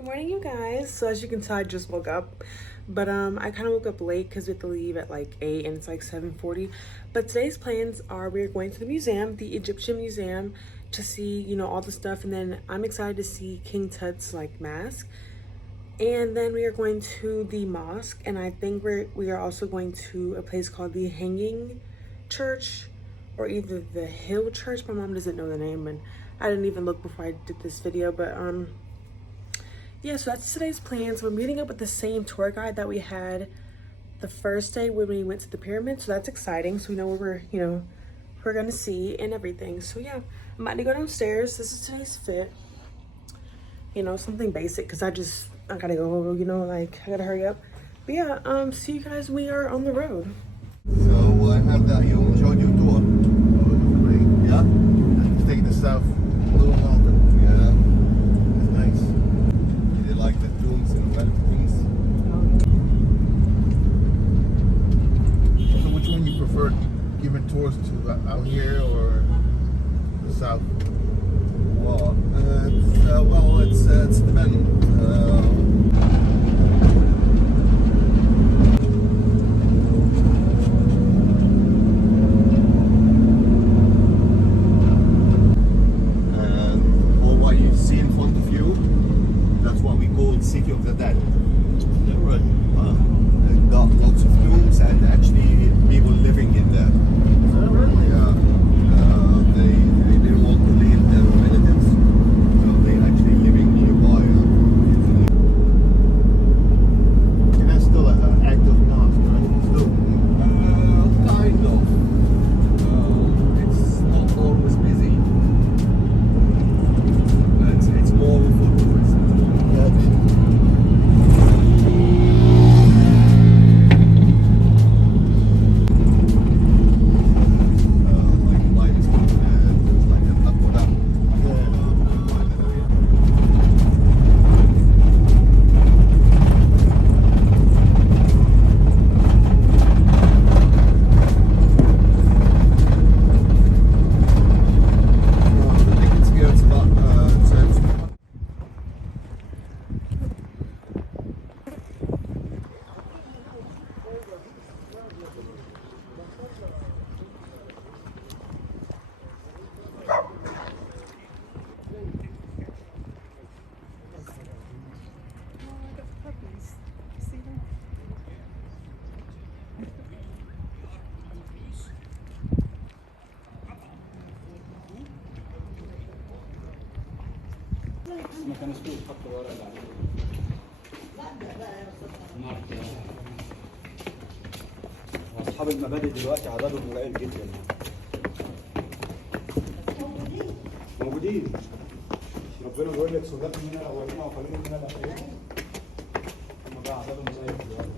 Good morning, you guys. So as you can tell, I just woke up, but I kind of woke up late because we have to leave at like 8 and it's like 7:40. But today's plans are we're going to the museum, the Egyptian Museum, to see, you know, all the stuff, and then I'm excited to see King Tut's like mask. And then we are going to the mosque, and I think we are also going to a place called the Hanging Church, or either the Hill Church. My mom doesn't know the name, and I didn't even look before I did this video, but yeah, so that's today's plans. We're meeting up with the same tour guide that we had the first day when we went to the pyramid, so that's exciting. So we know what we're gonna see and everything. So yeah, I'm about to go downstairs. This is today's fit. You know, something basic because I gotta go, you know, like I gotta hurry up. But yeah, see you guys when we are on the road. So I have that you enjoyed your tour. Yeah? Take the south a little longer. Yeah. It's nice. You did like the tombs and the tombs. So which one you prefer giving tours to? Out here or the south? Well, it's dependent. City of the Dead. Yeah, right. They've got lots of tombs and actually people living in there. Is that really? Yeah. They didn't want to leave their relatives, so they actually living nearby. And that's still an active mosque, right? Still. Kind of. It's not always busy. It's more for tourists. ما كانش فيه خط ورا اصحاب المبادئ دلوقتي عددهم قليل جدا. موجودين. ربنا بيقول لك سلات من الاولين وقليل من الاخرين. هم بقى عددهم زي دلوقتي.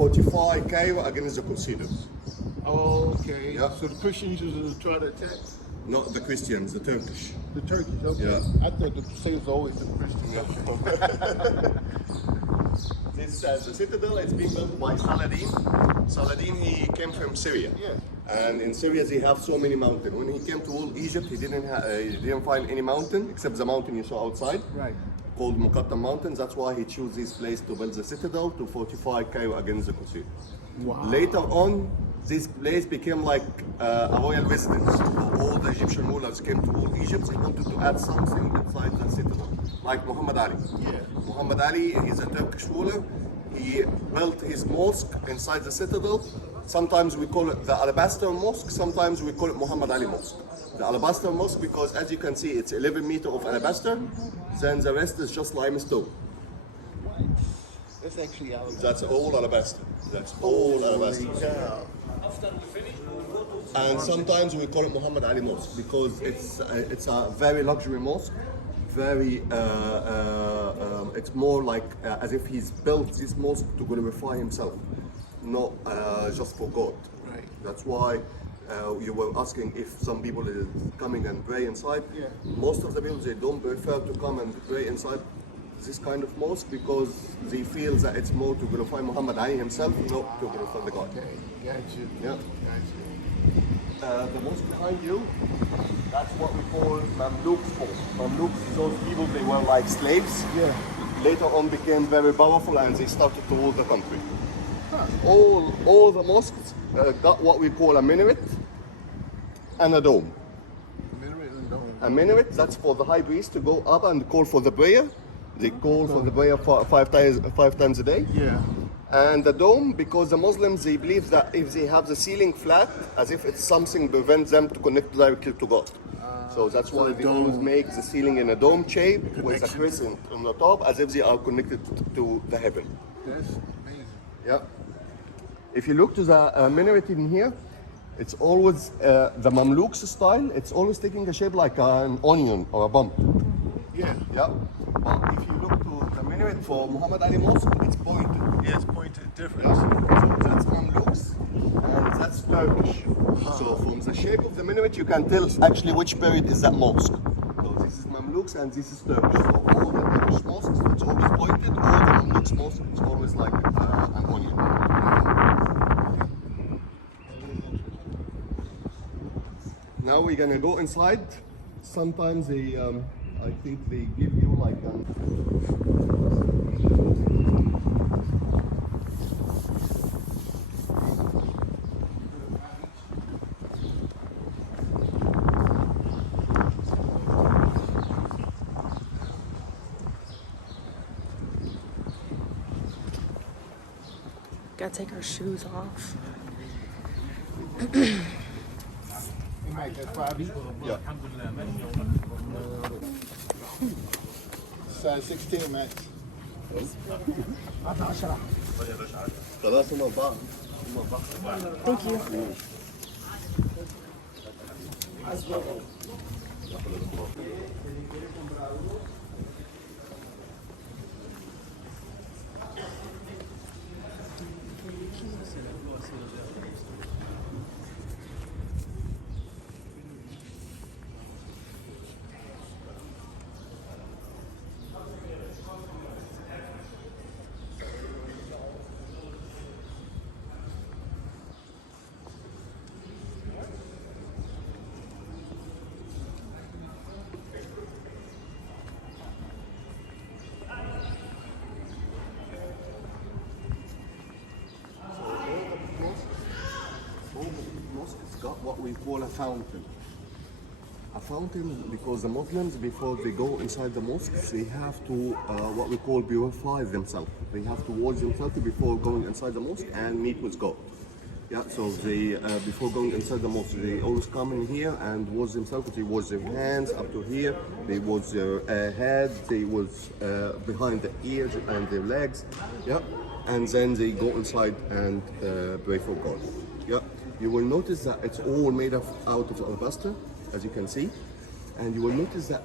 Fortify Cairo against the Crusaders. Oh, okay. Yeah. So the Christians used to try to attack Not the Christians, the Turkish. the Turkeys. Okay. Yeah. I thought the Crusaders were always the Christians. This the citadel is being built by Saladin. Saladin, he came from Syria. Yeah. And in Syria they have so many mountains. When he came to rule Egypt, he didn't find any mountain except the mountain you saw outside. Right. Called Muqattam Mountains. That's why he chose this place to build the citadel to fortify Cairo against the Crusaders. Wow. Later on, this place became like a royal residence. All the Egyptian rulers came to rule Egypt. They wanted to add something inside the citadel, like Muhammad Ali. Yeah. Muhammad Ali is a Turkish ruler. he built his mosque inside the citadel. Sometimes we call it the Alabaster Mosque, sometimes we call it Muhammad Ali Mosque. The Alabaster Mosque because as you can see it's 11 meters of alabaster, then the rest is just limestone. That's actually out. That's all alabaster. That's all alabaster. Yeah. And sometimes we call it Muhammad Ali Mosque because it's a very luxury mosque. Very, it's more like as if he's built this mosque to glorify himself, not just for God. Right. That's why you were asking if some people is coming and pray inside. Yeah. Most of the people, they don't prefer to come and pray inside this kind of mosque because they feel that it's more to glorify Muhammad Ali himself, not to glorify the God. Okay. Got you. Yeah. Got you. The mosque behind you, that's what we call Mamluks for. Mamluks, those people, they were like slaves. Yeah. Later on became very powerful and they started to rule the country. Huh. All the mosques got what we call a minaret and a dome. Minaret and dome. A minaret, that's for the high priest to go up and call for the prayer. They call for the prayer five times a day. Yeah. And the dome, because the Muslims, they believe that if they have the ceiling flat, as if it's something prevents them to connect directly to God. So that's why they always make the ceiling in a dome shape with a crescent on the top, as if they are connected to the heaven. That's amazing. Yeah. If you look to the minaret in here, it's always the Mamluks style. It's always taking a shape like an onion or a bump. Yeah. Yeah. But if you look to the minaret for Muhammad Ali Mosque, it's pointed. Yeah, it's pointed different. So that's Mamluks and that's Turkish. So from the shape of the minaret, you can tell actually which period is that mosque. So this is Mamluks and this is Turkish. So all the Turkish mosques, it's always pointed. All the Mamluks mosques, it's always like an onion. Now we're gonna go inside. Sometimes they, I think they give you like Gotta take our shoes off. You might get 5 each. yeah. Size 16, Max. خلاص هم بعض. Thank you. Mosques got what we call a fountain. A fountain because the Muslims, before they go inside the mosques, they have to what we call purify themselves. They have to wash themselves before going inside the mosque and meet with God. Yeah, so they before going inside the mosque, they always come in here and wash themselves. They wash their hands up to here. They wash their head. They wash behind the ears and their legs. Yeah, and then they go inside and pray for God. Yeah, you will notice that it's all made out of alabaster, as you can see, and you will notice that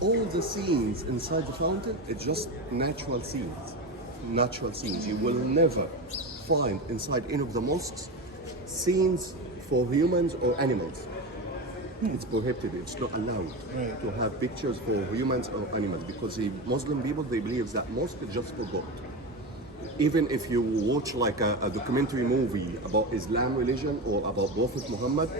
all the scenes inside the fountain, it's just natural scenes. Natural scenes. You will never find inside any of the mosques scenes for humans or animals. It's prohibited, it's not allowed to have pictures for humans or animals because the Muslim people, they believe that mosque is just for God. Even if you watch like a documentary movie about Islam religion or about Prophet Muhammad,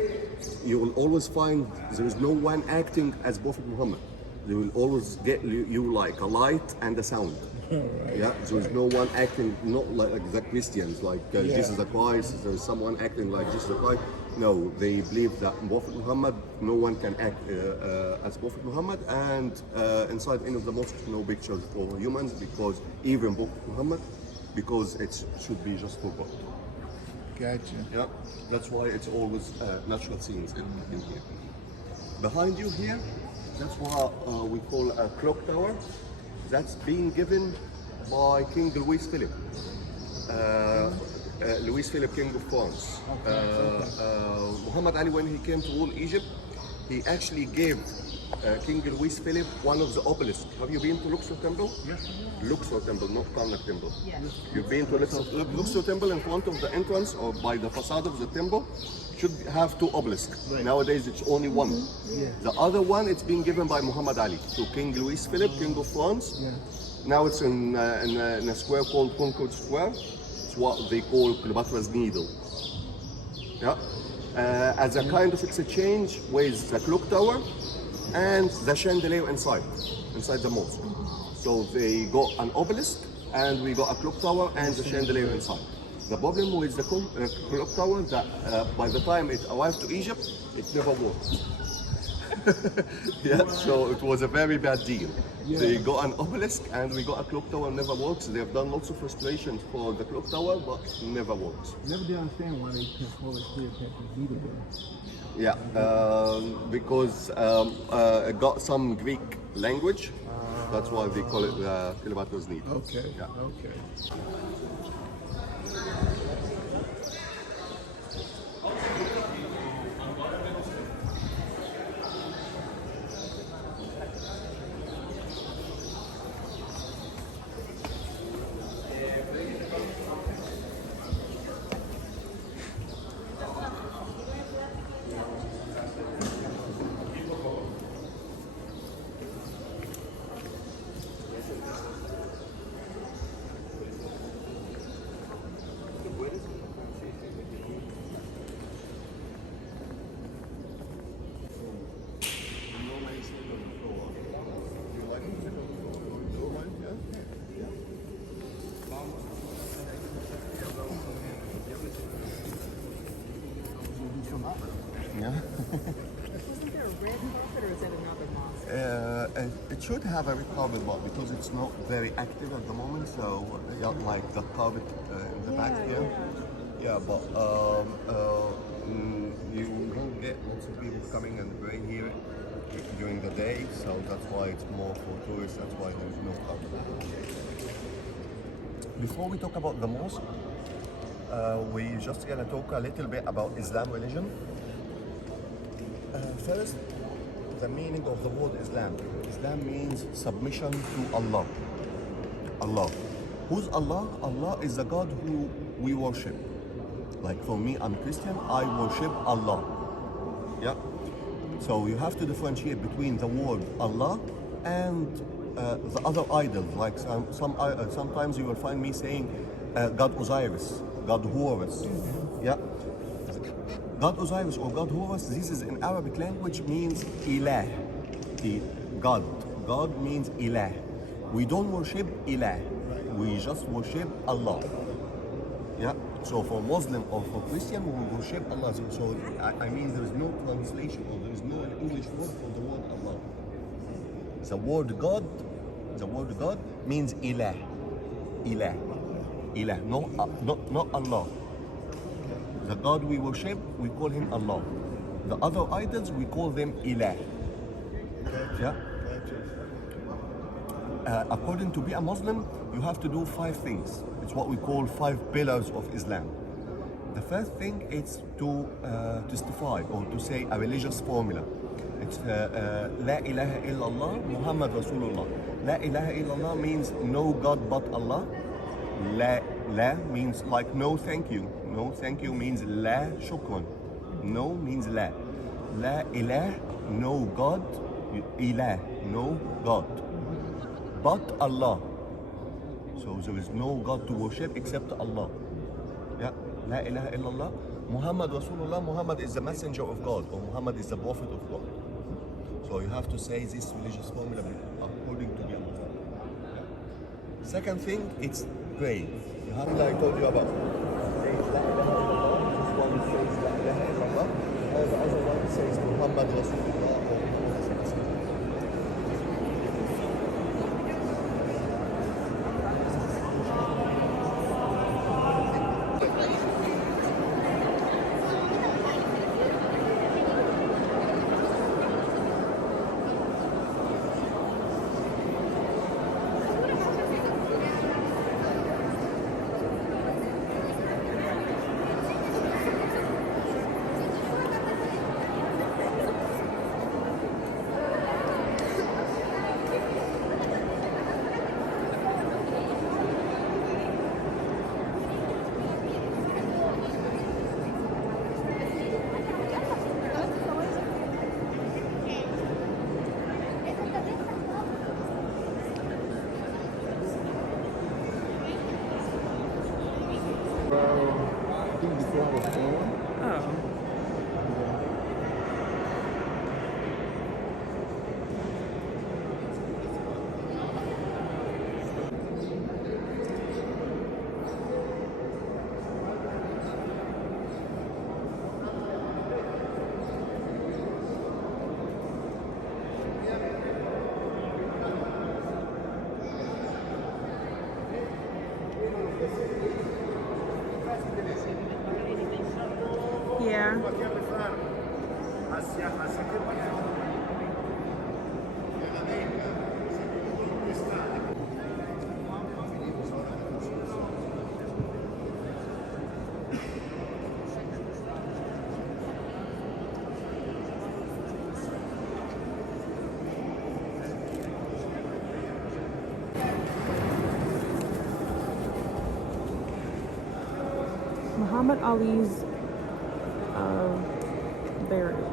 you will always find there is no one acting as Prophet Muhammad. They will always get you like a light and a sound. Yeah, there is no one acting not like the Christians, like Jesus the Christ. There is someone acting like Jesus the Christ. No, they believe that Prophet Muhammad, no one can act as Prophet Muhammad, and inside any of the mosques, no pictures for humans because even Prophet Muhammad, because it should be just for God. Gotcha. Yeah, that's why it's always natural scenes in here. Behind you here, that's what we call a clock tower. That's being given by King Louis Philippe. Louis Philippe, King of France. Muhammad Ali, when he came to rule Egypt, he actually gave King Louis Philippe one of the obelisks. Have you been to Luxor Temple? Yes. Luxor Temple, not Karnak Temple. Yes. You've been to Luxor Temple in front of the entrance or by the facade of the temple, should have two obelisks. Right. Nowadays it's only one. Yeah. The other one, it's been given by Muhammad Ali to King Louis Philippe, King of France. Yeah. Now it's in a square called Concord Square. It's what they call Cleopatra's Needle. Yeah. As a kind of exchange with the clock tower and the chandelier inside the mosque. So they got an obelisk and we got a clock tower and the chandelier inside. The problem with the clock tower that by the time it arrived to Egypt, it never worked. Yeah, so it was a very bad deal. Yeah. They got an obelisk and we got a clock tower, never works. They've done lots of restorations for the clock tower, but never works. Never did understand why they can call it Cleopatra's Needle. Yeah, because it got some Greek language. That's why they call it Cleopatra's Needle. Okay. Yeah. Okay. Yeah. Isn't there a red carpet or is that another mosque? It should have a red carpet, but because it's not very active at the moment, so yeah, like the carpet in the back here. Yeah, but you won't get lots of people coming and pray here during the day, so that's why it's more for tourists. That's why there's no carpet. Before we talk about the mosque, we're just gonna talk a little bit about Islam religion. First, the meaning of the word Islam. Islam means submission to Allah. Allah. Who's Allah? Allah is the God who we worship. Like for me, I'm Christian, I worship Allah. Yeah. So you have to differentiate between the word Allah and the other idols. Like sometimes you will find me saying God Osiris, God Horus. Yeah. God Osiris or God Horus, this is in Arabic language means Ilah, the God. God means Ilah. We don't worship Ilah, we just worship Allah. Yeah. So for Muslim or for Christian, we worship Allah. So I mean there is no translation or there is no English word for the word Allah. The word God means Ilah. Ilah. Ilah. Not Allah. The God we worship, we call him Allah. The other idols, we call them Ilah. Yeah? According to be a Muslim, you have to do 5 things. It's what we call 5 pillars of Islam. The first thing is to testify or to say a religious formula. It's La ilaha illallah, Muhammad Rasulullah. La ilaha illallah means no God but Allah. La means like no thank you. No thank you means la shukran. No means la. La ilah, no God. Ilah, no God. But Allah. So there is no God to worship except Allah. Yeah. La ilaha illallah. Muhammad Rasulullah. Muhammad is the messenger of God, or Muhammad is the prophet of God. So you have to say this religious formula according to the Allah. Second thing, it's pray. You have like I told you about. Says La ilaha illallah. This one says La ilaha illallah. And the other one says Muhammad Rasulullah or Muhammad is the messenger. Oh. Yeah. Muhammad Ali's burial.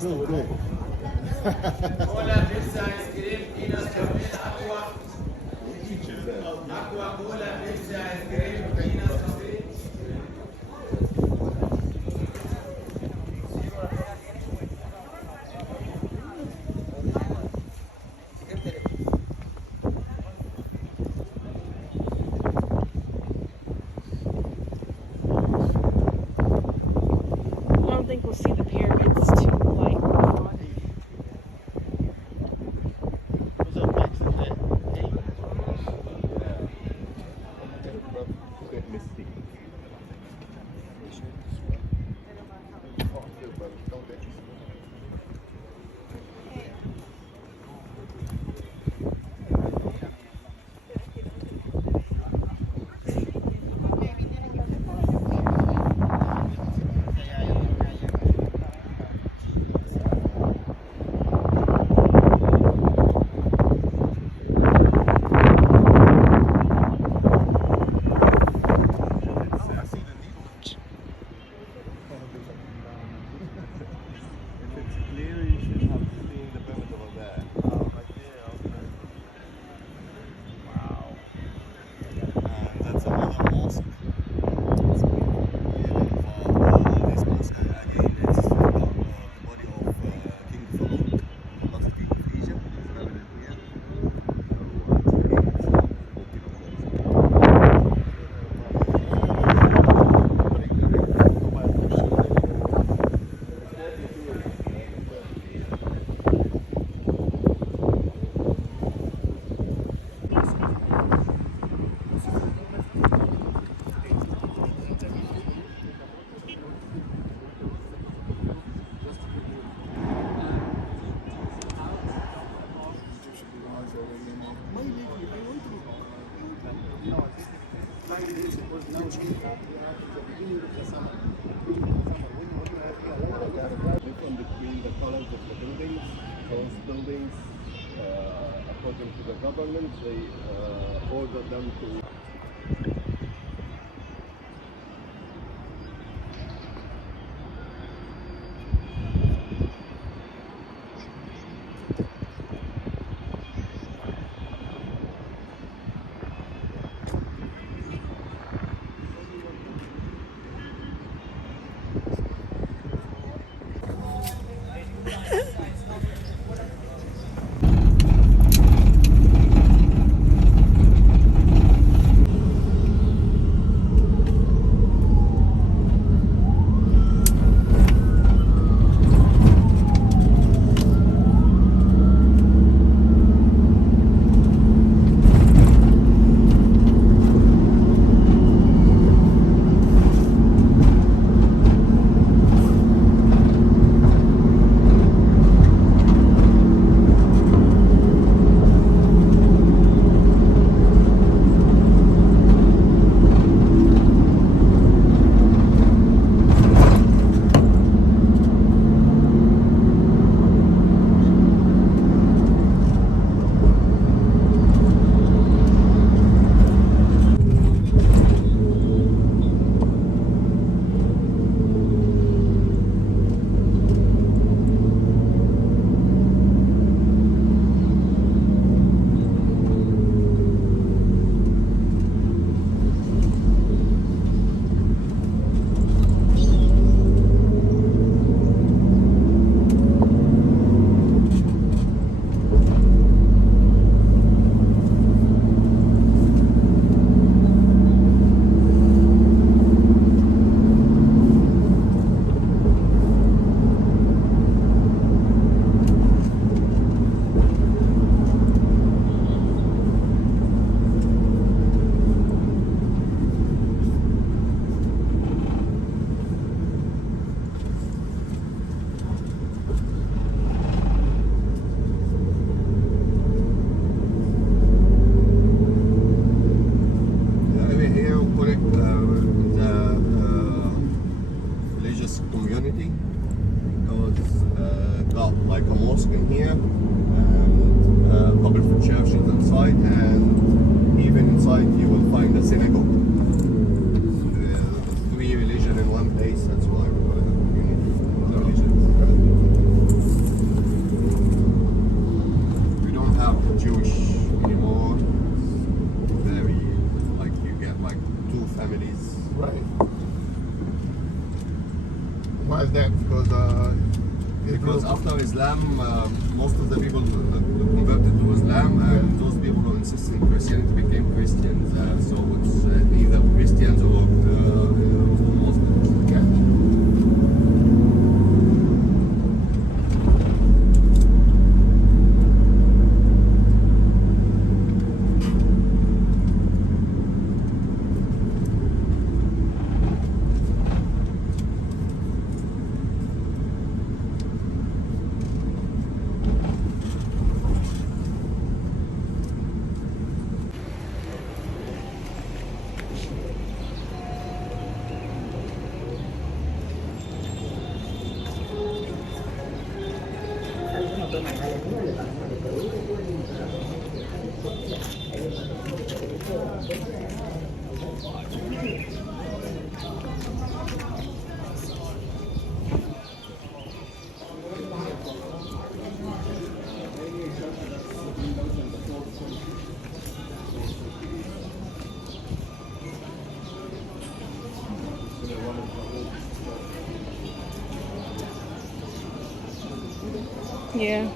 So good. I don't think we'll see the pyramids too like. In between the colors of the buildings, those buildings, according to the government, they order them to. like a mosque in here, and a couple of churches inside, and even inside you will find a synagogue. Three religions in one place. That's why we call it a community of religions. We don't have Jewish anymore. Very like you get like two families. Right. Why is that? Because after Islam, most of the people converted to Islam, and those people who insisted on Christianity became Christians. So it's either Christians or Muslims. Okay. Yeah.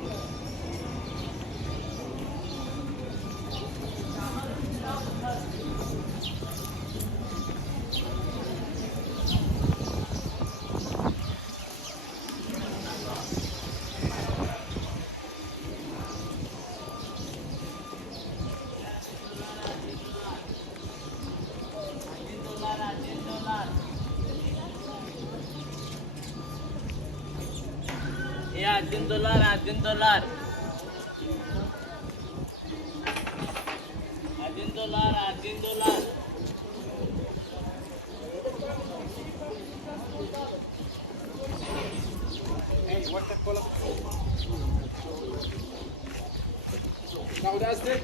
Yeah, $10, $10. $10. Hey, what's that color? Now that's it.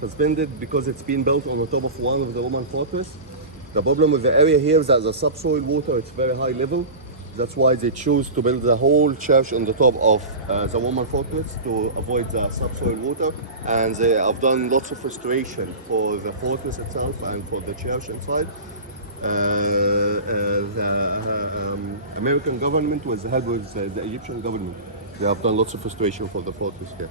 Suspended because it's been built on the top of one of the Roman fortress. The problem with the area here is that the subsoil water is very high level. That's why they choose to build the whole church on the top of the Roman fortress to avoid the subsoil water. And they have done lots of restoration for the fortress itself and for the church inside. The American government, with the help with the Egyptian government, they have done lots of restoration for the fortress here.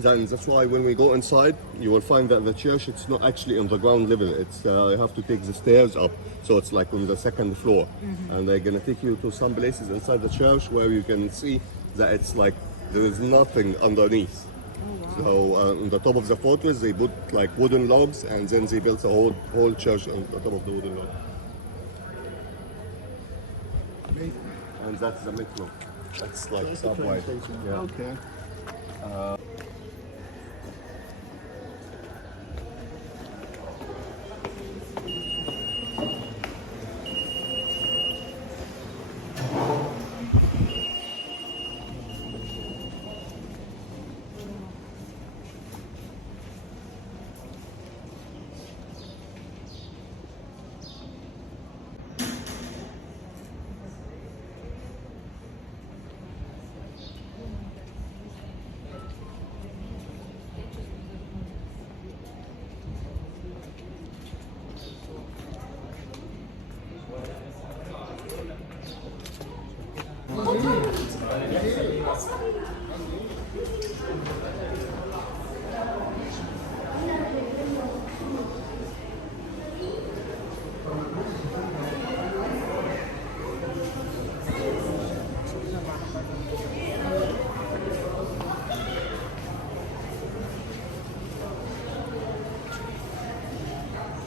That's why when we go inside, you will find that the church, it's not actually on the ground level. It's you have to take the stairs up, so it's like on the second floor. And they're gonna take you to some places inside the church where you can see that it's like there is nothing underneath. So on the top of the fortress, they put like wooden logs, and then they built a whole church on the top of the wooden log. And that's the metro. That's like subway. Yeah. Okay.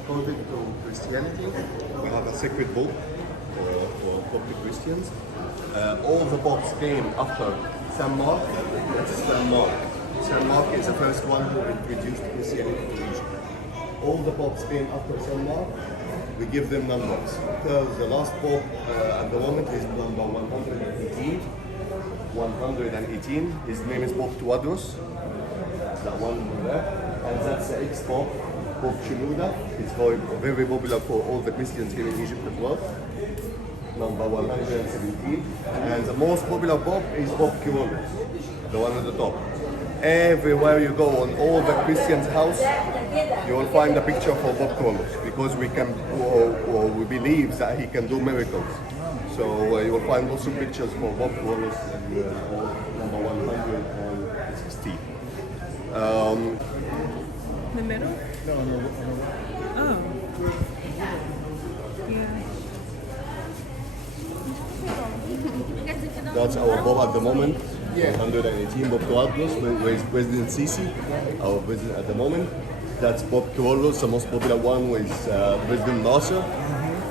According to Christianity, we have a sacred book for Coptic Christians. All the popes came after Saint Mark. That's Saint Mark. Saint Mark is the first one who introduced Christianity to Egypt. all the popes came after Salman, we give them numbers. Because the last pope at the moment is number 118. 118. His name is Pope Tuadros. That one there. And that's the ex-pope, Pope Shenouda. He's very popular for all the Christians here in Egypt as well. Number 117. And the most popular pope is Pope Kyrillos, the one at the top. Everywhere you go, on all the Christians' house, you will find a picture for Pope Kyrillos, because we can, or we believe that he can do miracles. So you will find lots of pictures for Pope Kyrillos number 160. The middle? No, no, no. Oh. Yeah. That's our Pope at the moment. 118 Pope Tuadros, with President Sisi, our president at the moment. That's Pope Kyrillos, the most popular one with President Nasser,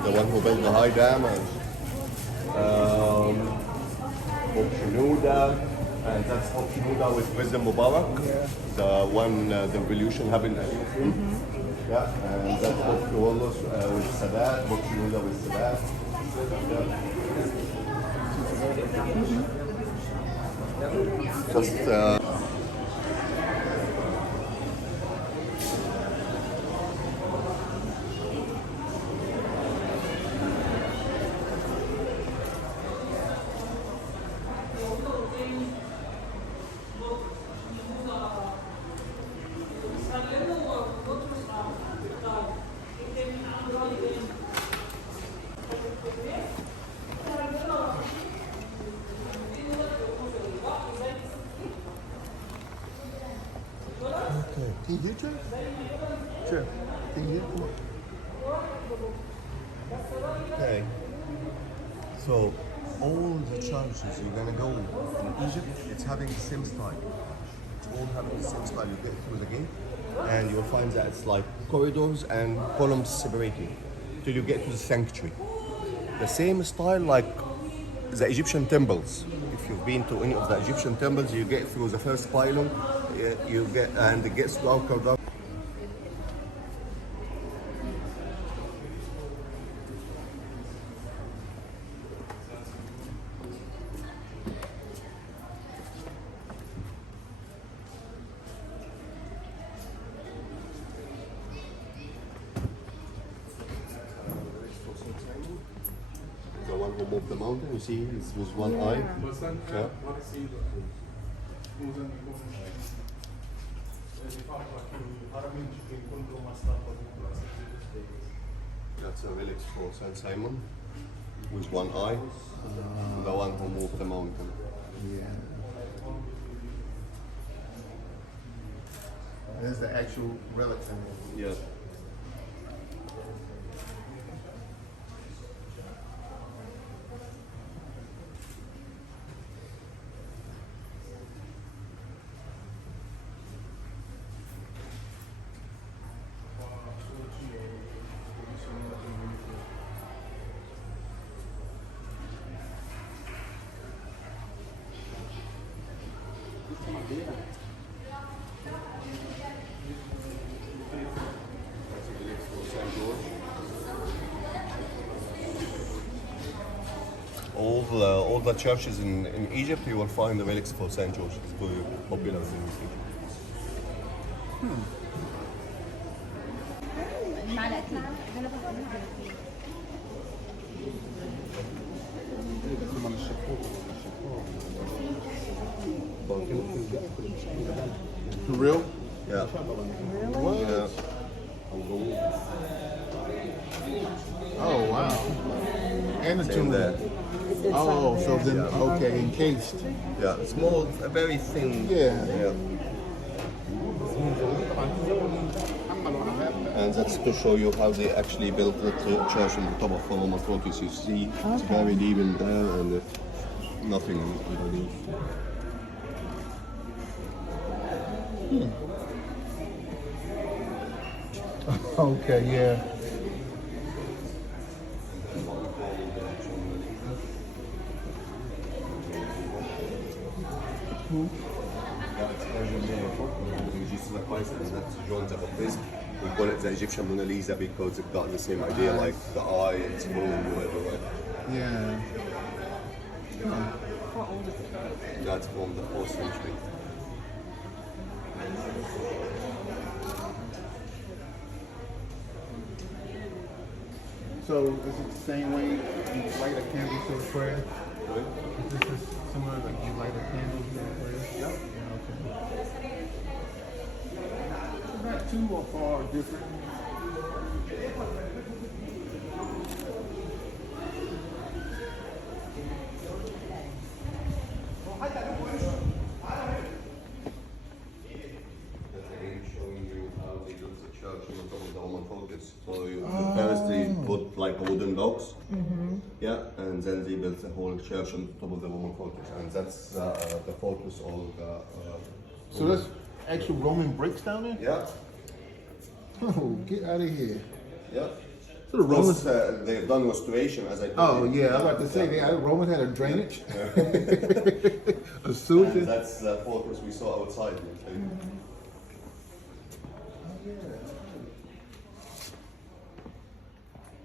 the one who built the high dam, and Pope Shenouda, and that's Pope Shenouda with President Mubarak, the one the revolution happened at Egypt. Yeah, and that's Pope Kyrillos with Sadat, Pope Shenouda with Sadat. Just Can you hear, Chair? Chair, can you hear? Come on. okay. So all the churches you're gonna go in Egypt, it's having the same style. It's all having the same style. You get through the gate, and you'll find that it's like corridors and columns separating till you get to the sanctuary. The same style like the Egyptian temples. If you've been to any of the Egyptian temples, you get through the first pylon, you get, and it gets darker. The one who moved the mountain, you see, it was one eye. Yeah. That's a relic for Saint Simon with one eye. The one who moved the mountain. Yeah. That's the actual relic. Yeah. All the churches in Egypt, you will find the relics for Saint George. It's very popular in Egypt. For real? Yeah. What? Yeah. Oh, wow. And the Same tomb. there. Oh, so then, okay, encased. Yeah, small, very thin. Yeah. Yeah. And that's to show you how they actually built the church on the top of Holomatrontis. You see, it's very deep in there and nothing underneath. Okay, yeah. That's Persian there. Registra Kaiser, that's John the Baptist. We call it the Egyptian Mona Lisa because it got the same idea, like the eye, it's moving everywhere. Yeah. How old is it? That's from the 4th century. So is it the same way you light a candle to a prayer? Right? Is this similar like you light a candle to a prayer? Yeah. Okay. Not too far different. Showing you how they built the church on top of the Roman fortress. So first they put like wooden blocks, yeah, and then they built the whole church on top of the Roman fortress, and that's the fortress of the. So that's actual Roman bricks down there? Yeah, Oh, get out of here. yeah. So the Romans. They've done restoration, as I told Oh you. yeah, I was about to say the Romans had a drainage, a sewage. And that's the fortress we saw outside.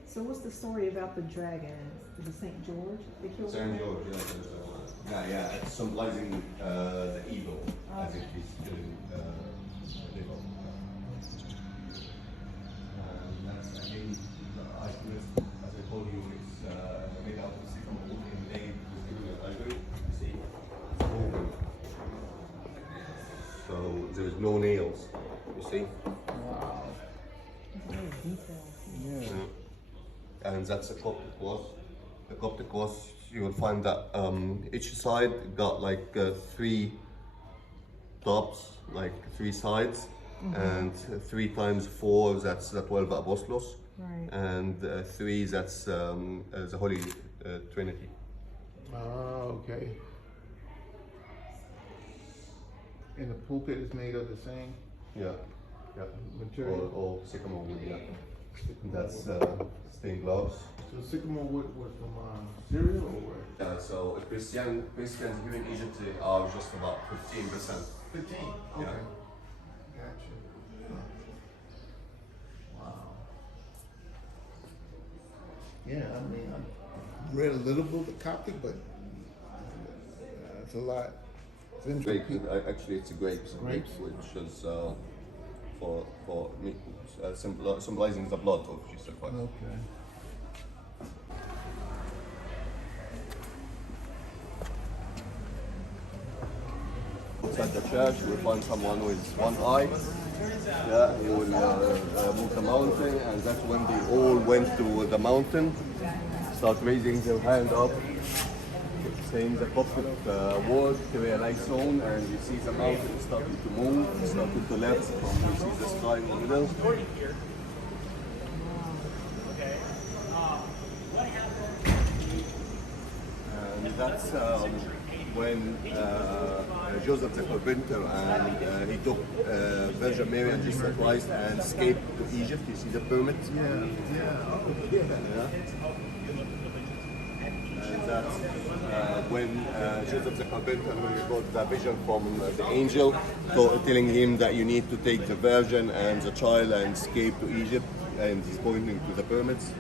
So what's the story about the dragon? Is it St. George? They killed Saint him? George, yeah, it's symbolizing the evil. I think he's killing the devil. That's again the iconist, as I told you, it's made out of sycamore wood inlaid with gilded ivory. You see, it's moving. So there's no nails. You see. Wow. Very detailed. Yeah. And that's a Coptic cross. The Coptic cross, you will find that each side got like 3 tops, like 3 sides, and 3 times 4, that's the 12 Apostles, Right. and 3, that's the Holy Trinity. Oh, okay. And the pulpit is made of the same Yeah, yeah. material. Or sycamore wood, yeah. That's stained glass. So sycamore wood was from Syria or where? Yeah, so Christians here in Egypt are just about 15%. 15. Yeah. Okay. Gotcha. Wow. Yeah, I mean, I read a little bit of Coptic, but it's a lot. It's interesting. Grape, actually, it's grapes, Grapes? which is for me, symbolizing the blood of Jesus Christ. Okay. Outside the church, you will find someone with one eye. Yeah, he will move the mountain, and that's when they all went to the mountain, start raising their hand up, saying the Coptic word, Kyrie-eleison, and you see the mountain starting to move, starting to left from you see the sky in the middle. And that's when Joseph the Carpenter and he took Virgin Mary and Jesus Christ and escaped to Egypt. You see the pyramid? Yeah. And that's when Joseph the Carpenter, when he got the vision from the angel, telling him that you need to take the Virgin and the child and escape to Egypt, and he's pointing to the pyramids.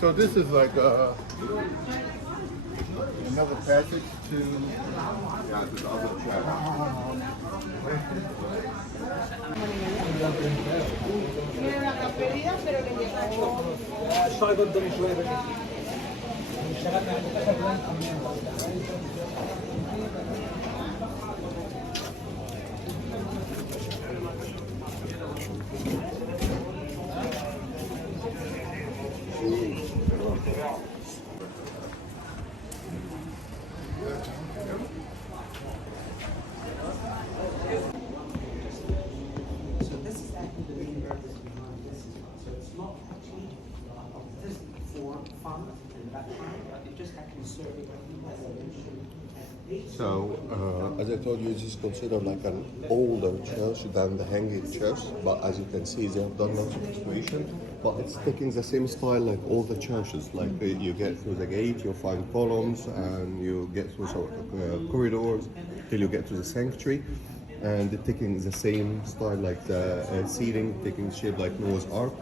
So this is like another passage to. Yeah, to the other chapter. So this is actually the main purpose behind this as well. So it's not actually a physical font and that kind, but it just actually serving as a mention. So, as I told you, this is considered like an older church than the hanging church, but as you can see, they have done lots of restoration, but it's taking the same style like all the churches. Like you get through the gate, you find columns, and you get through some corridors till you get to the sanctuary, and it's taking the same style like the ceiling, taking shape like Noah's Ark.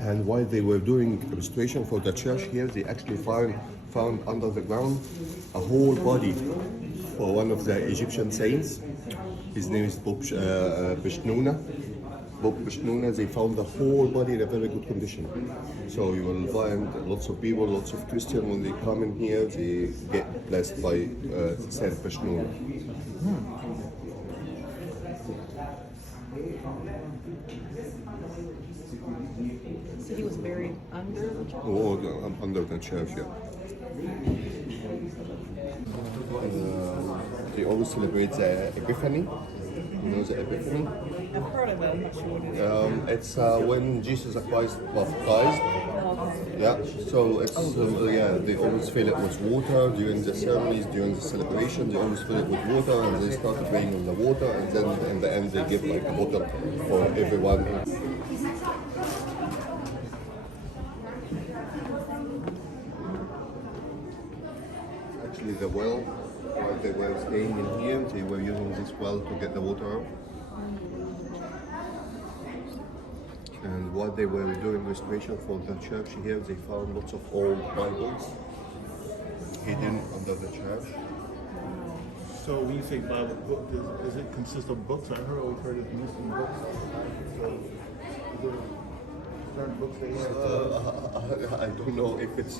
And while they were doing restoration for the church here, they actually found under the ground a whole body for one of the Egyptian saints. His name is Bob Bishnuna. Bob Bishnuna, they found the whole body in a very good condition. So you will find lots of people, lots of Christians, when they come in here, they get blessed by Saint Bishnuna. So he was buried under the church? Oh, under the church, yeah. They always celebrate the Epiphany. You know the Epiphany? I've heard of it, I'm not sure what it is. It's when Jesus Christ baptized. Yeah, so it's they always fill it with water during the ceremonies, during the celebration. They always fill it with water, and they start praying in the water, and then in the end they give like a bottle for everyone. Actually, the well, while they were staying in here, they were using this well to get the water out. And while they were doing restoration for the church here, they found lots of old Bibles hidden under the church. So when you say Bible book, does it consist of books? I always heard it's Muslim books. So is there certain books they have? I don't know if it's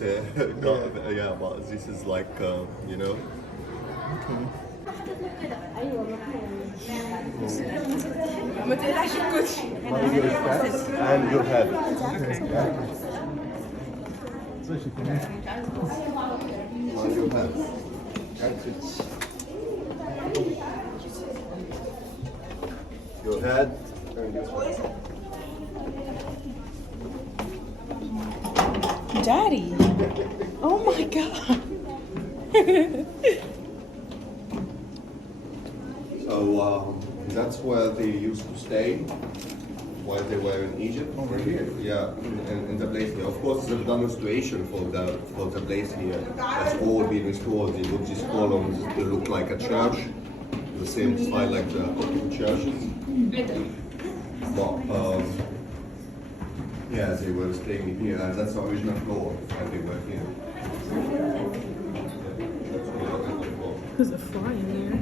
but this is like you know. And your head. On your head. That's it. Your head and your head. Daddy! Oh my god! So that's where they used to stay while they were in Egypt. Over here? Yeah, in the place here. Of course, they've done restoration for the place here. It's all been restored. They put these columns to look like a church, the same style like the Coptic churches. But yeah, they were staying here, and that's the original floor, and they were here. There's a fly in here.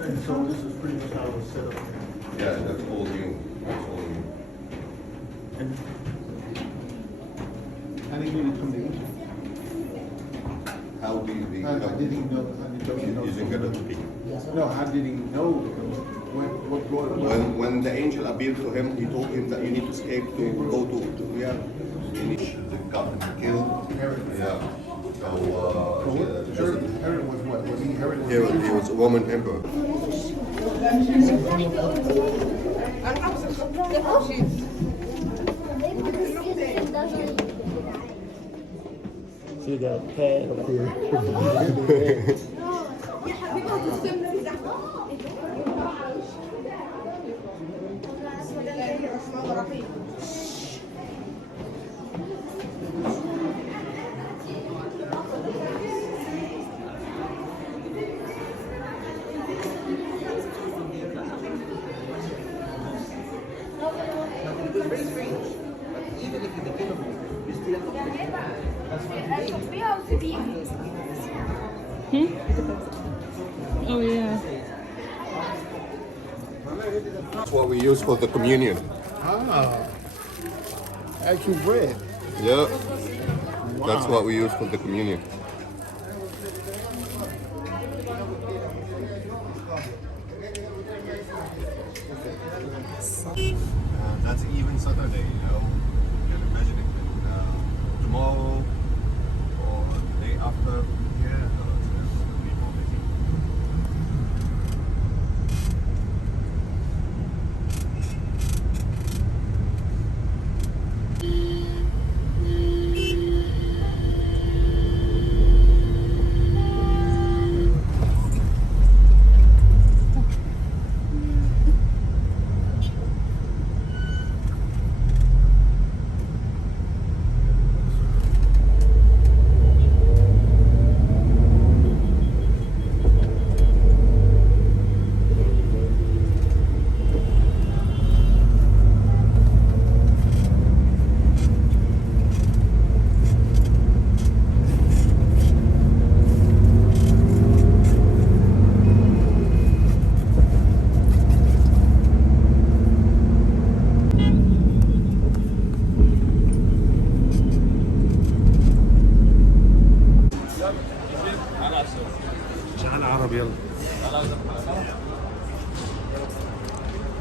And so this is pretty much how it was set up. Yeah, that's all new. That's all new. And how did he come to Egypt? How did he How did he know? Using a little bit. No, how did he know what brought him? When the angel appeared to him, he told him that you need to escape to go to yeah. You need to got him killed. Herod. Yeah. So Herod was what? Was he Herod? he was a Roman emperor. See the pad up here. Oh yeah. That's what we use for the communion. Ah, actual bread. Yeah. That's what we use for the communion. That's even Saturday, you know. You can imagine it in, tomorrow or the day after. Yeah, so it's gonna be more busy.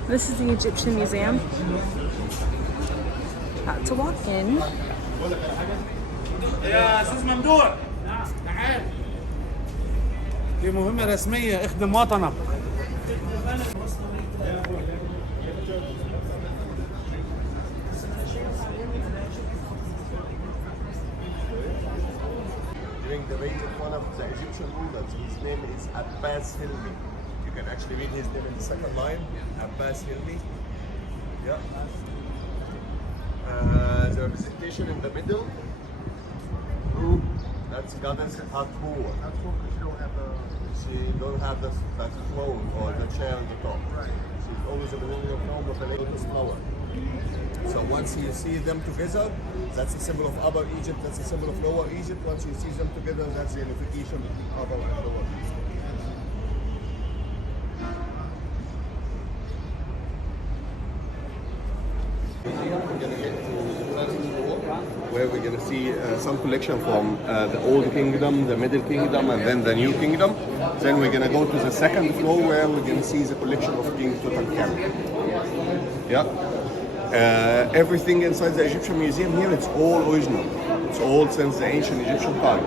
This is the Egyptian Museum. About to walk in. يا استاذ ممدوح تعال دي مهمة رسمية اخدم وطنك During the reign of one of the Egyptian rulers, his name is Abbas Hilmi. You can actually read his name in the second line, Abbas Hilmi. Yeah. The representation in the middle, that's goddess Hathor. She don't have that throne or the chair on the top. Right. She's always in the middle of form of a lotus flower. So once you see them together, that's a symbol of Upper Egypt, that's a symbol of Lower Egypt. Once you see them together, that's the unification between Upper and Lower Egypt. We're going to get to the first floor, where we're going to see some collection from the Old Kingdom, the Middle Kingdom, and then the New Kingdom. Then we're going to go to the second floor, where we're going to see the collection of King Tutankhamun. Yeah. Everything inside the Egyptian Museum here, it's all original. It's all since the ancient Egyptian time.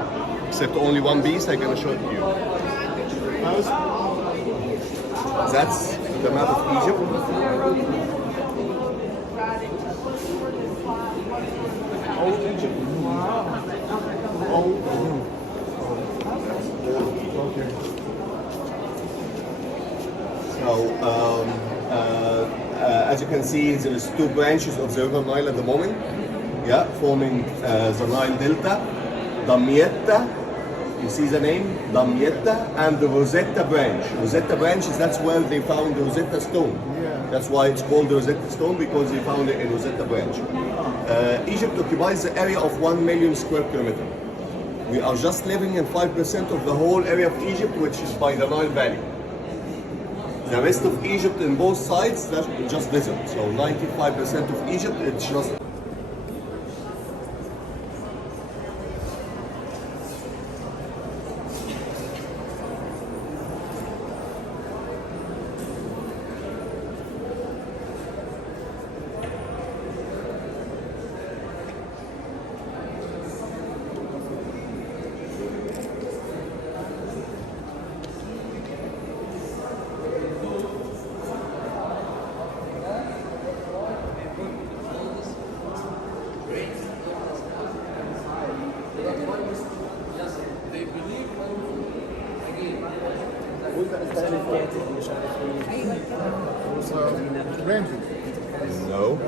Except only one piece I'm going to show it to you. That's the map of Egypt. So, as you can see, there's two branches of the River Nile at the moment, yeah, forming the Nile Delta, Damietta, you see the name, Damietta, and the Rosetta branch. Rosetta branch is that's where they found the Rosetta Stone. That's why it's called the Rosetta Stone, because they found it in Rosetta branch. Egypt occupies the area of 1 million square kilometers. We are just living in 5% of the whole area of Egypt, which is by the Nile Valley. The rest of Egypt in both sides, that's just desert. So 95% of Egypt, it's just no.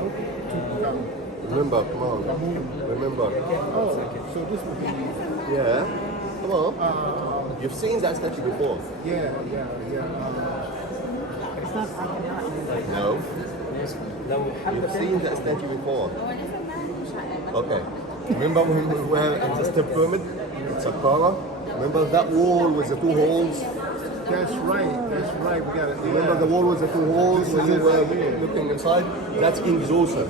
Remember, come on. Remember. Oh, so this would be. Yeah. Come on. You've seen that statue before. Yeah. It's not No. You've seen that statue before. Okay. Remember when we were at the step pyramid? It's Saqqara. Remember that wall with the two holes? That's right. We got it. Remember the wall with the two holes when you were looking inside? That's King Zoser,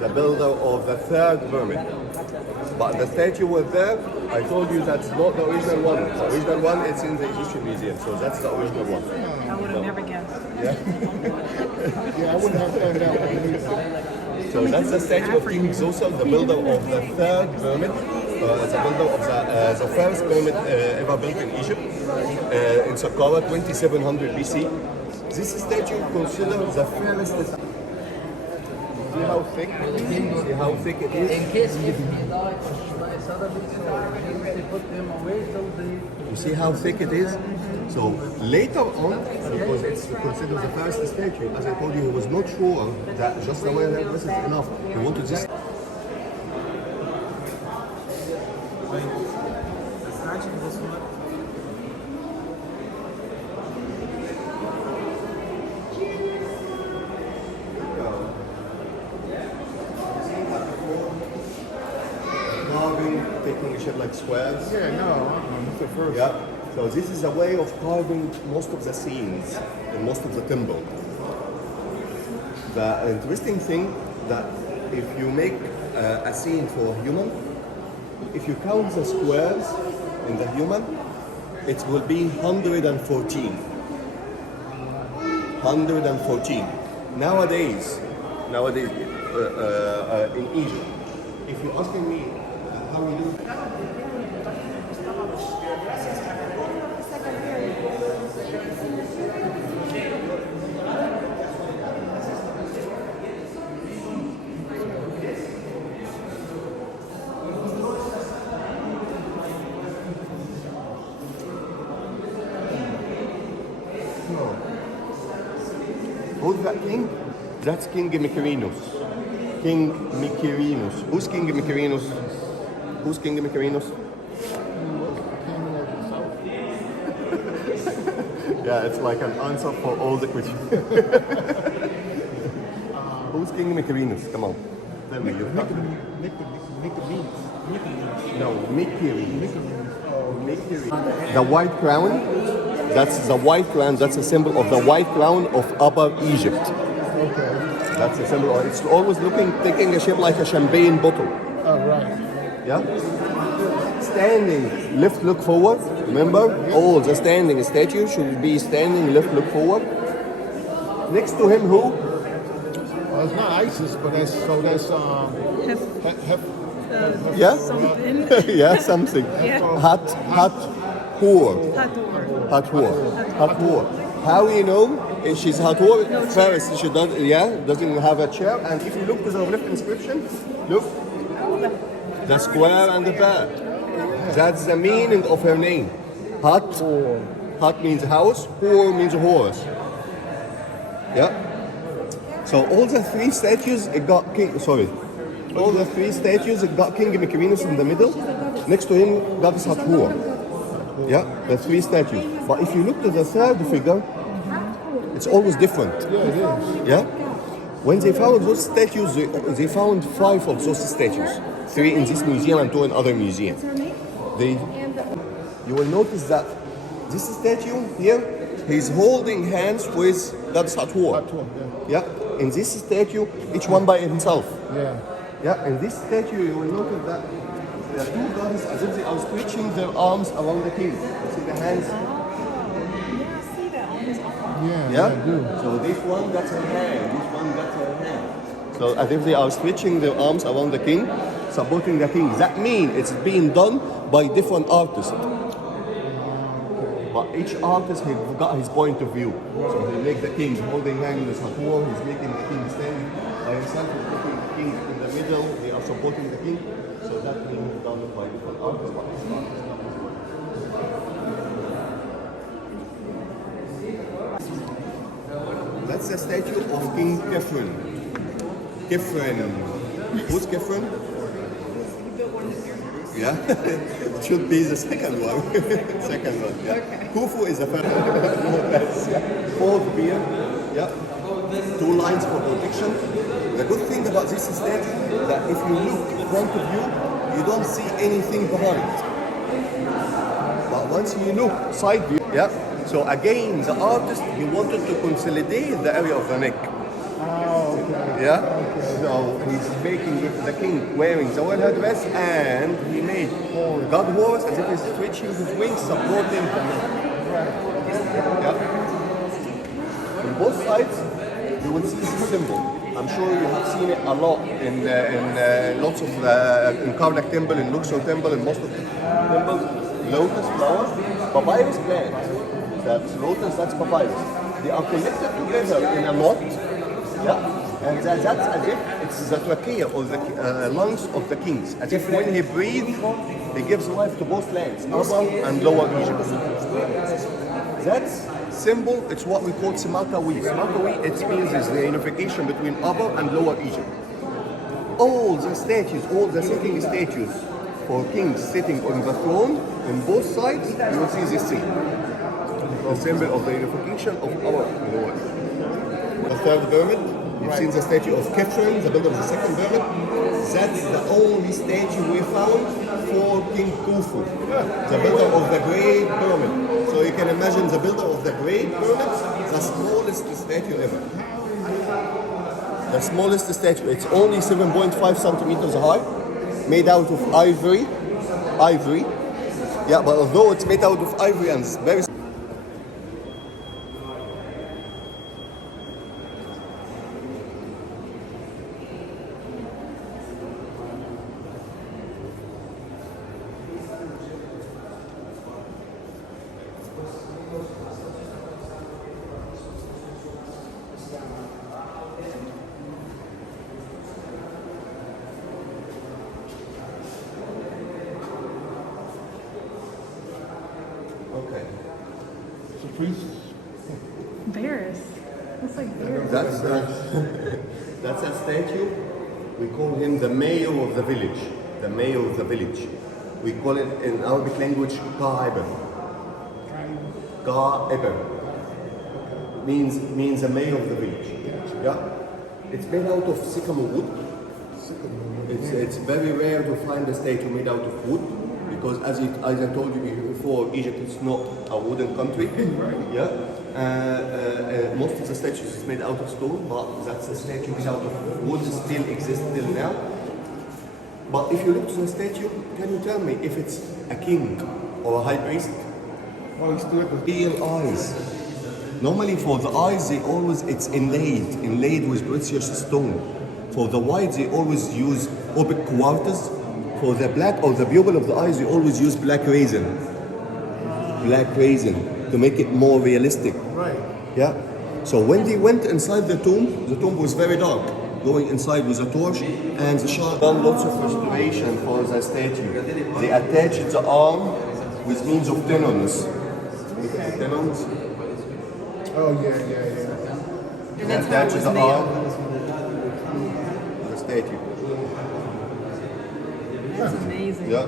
the builder of the third pyramid. But the statue was there. I told you that's not the original one. The original one is in the Egyptian Museum, so that's the original one. I would have never guessed. Yeah. Yeah, I wouldn't have found that one. So that's the statue of King Zoser, the builder of the third pyramid. The builder of the first pyramid ever built in Egypt in Saqqara, 2700 BC. This statue considered the fairest. See how thick? See how thick it is? In case if he died, they put him away till they... You see how thick it is? So later on, because it's considered the first statue, as I told you, he was not sure that just the way that this is enough. He wanted this. Carving, taking a shape like squares. Yeah, no, it's the first. Yeah. So this is a way of carving most of the scenes and most of the temple. The interesting thing that if you make a scene for a human, if you count the squares in the human, it will be 114. 114. Nowadays in Egypt, if you're asking me how we do. Who's that king? That's King Mykerinos. King Mykerinos. Who's King Mykerinos? Who's King Mykerinos? Yeah, it's like an answer for all the questions. Who's King Mykerinos? Come on. Tell me. You've got No, Mykerinos. The white crown. That's the white crown. That's a symbol of the white crown of Upper Egypt. Okay. That's a symbol. It's always taking a shape like a champagne bottle. Oh, right. Yeah. Standing, left, look forward. Remember, all the standing statue should be standing, left, look forward. Next to him, who? Well, it's not ISIS, but that's Yeah. Something. Yeah, something. Yeah. Hathor. How you know if she's Hathor? First, she doesn't have a chair. And if you look to the left inscription, look, the square and the bar. That's the meaning of her name. Hat means house. Hor means horse. Yeah. So all the three statues, it got king. Sorry. All the three statues, it got King Mykerinos in the middle. Next to him, Goddess Hathor. Yeah, the three statues. But if you look to the third figure, it's always different. Yeah, it is. Yeah? When they found those statues, they found 5 of those statues. 3 in this museum and 2 in other museums. You will notice that this statue here, he's holding hands with Goddess Hathor. Yeah? In this statue, each one by himself. Yeah. Yeah, in this statue, you will notice that the two goddesses, as if they are stretching their arms around the king. You see the hands? Yeah, I see that on his arm. Yeah? I do. So this one, that's her hand. This one, that's her hand. So as if they are stretching their arms around the king, supporting the king. That means it's being done by different artists. But each artist has got his point of view. So he makes the king holding hands with Hathor, he's making the king standing by himself, he's making the king in the middle, they are supporting the king. So that being done by different artists, but each artist got his point. That's a statue of King Kefren. Who's Kefren? Yeah, it should be the second one. Second one, yeah. Okay. Khufu is the first. Yeah. 4th beer, yeah. 2 lines for protection. The good thing about this statue is that if you look in front of you, you don't see anything behind. But once you look side view, yeah, So again, the artist, he wanted to consolidate the area of the neck. Oh, okay. Yeah? So he's making the king wearing the royal headdress, and he made God horse as if he's stretching his wings, supporting the neck. Yeah? On both sides, you will see this symbol. I'm sure you have seen it a lot in lots of in Karnak temple, in Luxor temple, in most of the temples. Lotus flower, papyrus plant. That's lotus, that's papyrus. They are connected together in a knot. Yeah, and that's as if it's the trachea or the lungs of the kings. As if when he breathes, he gives life to both lands, Upper and Lower Egypt. That's symbol, it's what we call Simakawi. Simakawi, it means is the unification between Upper and Lower Egypt. All the statues, all the sitting statues for kings sitting on the throne, on both sides, you will see this thing. The symbol of the unification of Upper and Lower Egypt. The third pyramid, you've seen the statue of Khephren, the builder of the second pyramid. That's the only statue we found for King Khufu, the builder of the Great Pyramid. So you can imagine the builder of the Great Pyramid, the smallest statue ever. The smallest statue, it's only 7.5 centimeters high, made out of ivory. Yeah, but although it's made out of ivory and it's very okay. So priest. Varus. Looks like Varus. That's a statue. We call him the mayor of the village. The mayor of the village. We call it in Arabic language Ka'ibah. Ka'ibah means the mayor of the village. Yeah. It's made out of sycamore wood. It's very rare to find a statue made out of wood because as I told you before, Egypt is not a wooden country. Yeah. Most of the statues is made out of stone, but that's a statue made out of wood still exists till now. But if you look to the statue, can you tell me if it's a king or a high priest? Oh, he's still at the Real eyes. Normally for the eyes, it's inlaid with precious stone. For the white, they always use opic quarters. For the black or the pupil of the eyes, they always use black raisin. Black raisin to make it more realistic. right. Yeah. So when they went inside the tomb was very dark. Going inside with a torch, and the Shah done lots of restoration for the statue. They attached the arm with means of tenons. Look at the tenons. Oh, yeah. And that's how it Attach was the made. arm, the statue. That's amazing. Yeah.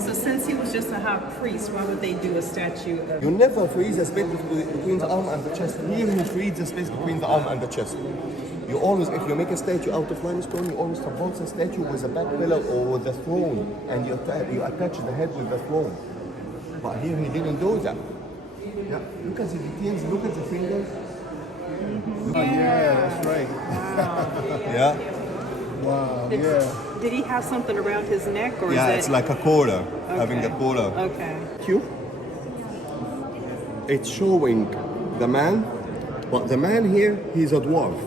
So since he was just a high priest, why would they do a statue of You never freeze the space between the arm and the chest. Here you freeze the space between the arm and the chest. You always, if you make a statue out of limestone, you always support the statue with a back pillar or with the throne, and you attach the head with the throne. But here he didn't do that. Yeah. Look at the details. Look at the fingers. Oh, yeah, that's right. Yeah. Wow, yeah. Did he have something around his neck, or Yeah, is it's it? like a collar, having a collar. Okay. It's showing the man, but the man here, he's a dwarf.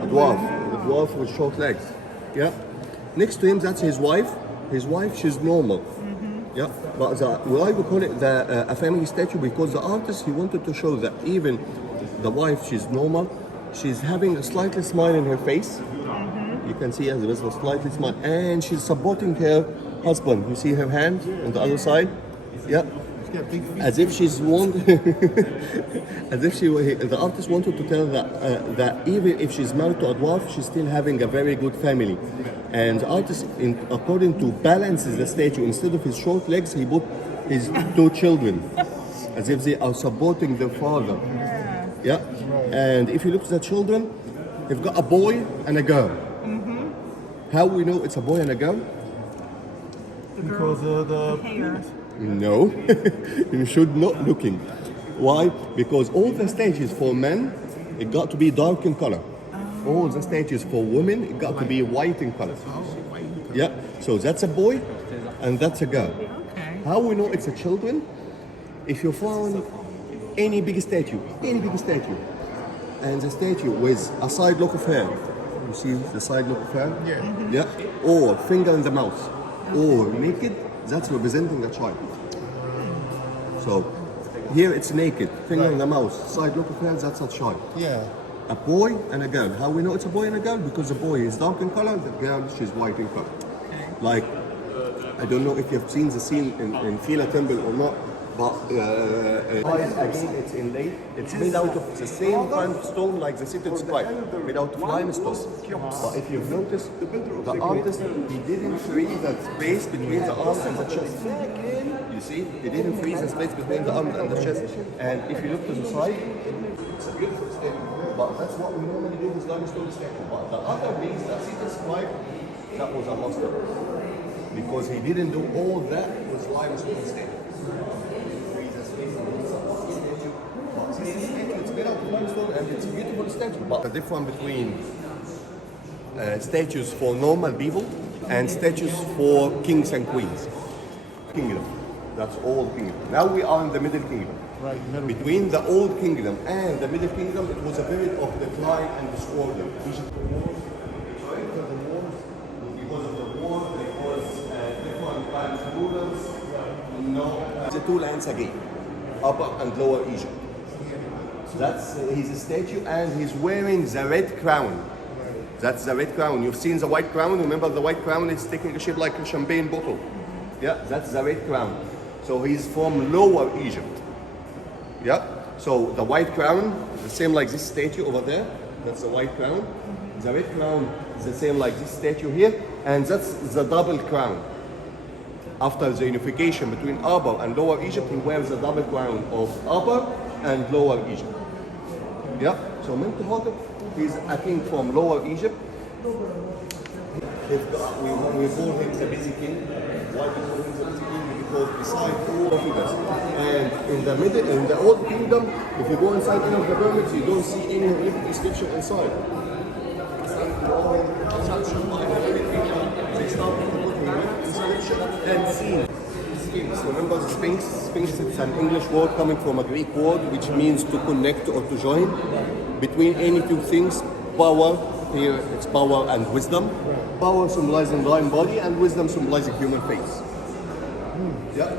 A dwarf with short legs. Yeah. Next to him, that's his wife. His wife, she's normal. Yeah. But why we call it a family statue? Because the artist, he wanted to show that even the wife, she's normal. She's having a slightly smile in her face. You can see as there is a slightly smile, and she's supporting her husband. You see her hand on the other side. Yeah. As if she's the artist wanted to tell that even if she's married to a dwarf, she's still having a very good family. And the artist, according to balances the statue, instead of his short legs, he put his two children, as if they are supporting their father. Yeah. And if you look at the children, they've got a boy and a girl. How we know it's a boy and a girl? Because of the hair. No, you should not looking. Why? Because all the stages for men, it got to be dark in color. All the stages for women, it got to be white in color. Yeah, so that's a boy and that's a girl. Okay. How we know it's a children? If you found any big statue, and the statue with a side lock of hair, you see the side lock of hair? Yeah. Or finger in the mouth, or naked, that's representing a child. So here it's naked, finger in the mouth, side lock of hair, that's a child. Yeah. A boy and a girl. How we know it's a boy and a girl? Because the boy is dark in color, the girl she's white in color. Like, I don't know if you've seen the scene in Philae Temple or not, but again it's inlaid. It's made out of the same kind of stone like the seated scribe, made out of limestone. But if you've noticed, the artist, he didn't freeze that space between the arm and the chest. You see, he didn't freeze the space between the arm and the chest. And if you look to the side, it's a beautiful statue. But that's what we normally do with limestone statue. But the other piece, the seated scribe, that was a master. Because he didn't do all that with limestone statue. It's made out of limestone and it's a beautiful statue. But the difference between statues for normal people and statues for kings and queens. Kingdom. That's all kingdom. Now we are in the Middle Kingdom. Right, middle. Between the Old Kingdom and the Middle Kingdom, it was a period of decline and disorder. Because of the war, because different kinds of rulers. No. The two lands again, Upper and Lower Egypt. That's he's a statue and he's wearing the red crown. That's the red crown. You've seen the white crown. Remember the white crown is taking a shape like a champagne bottle. Yeah, that's the red crown. So he's from Lower Egypt. Yeah. So the white crown is the same like this statue over there. That's the white crown. The red crown is the same like this statue here, and that's the double crown. After the unification between Upper and Lower Egypt, he wears the double crown of Upper and Lower Egypt. Yeah. So Mentuhotep, he's a king from Lower Egypt. We call him the busy king. Why do we call him the busy king? Because beside all figures, and in the Old Kingdom, if you go inside any of the pyramids, you don't see any hieroglyphic inscription inside. They start to put hieroglyphic inscription and scene. Sphinx. Remember the Sphinx? Sphinx is an English word coming from a Greek word which means to connect or to join between any two things. Power, here it's power and wisdom. Power symbolizing divine body and wisdom symbolizing human face. Yeah.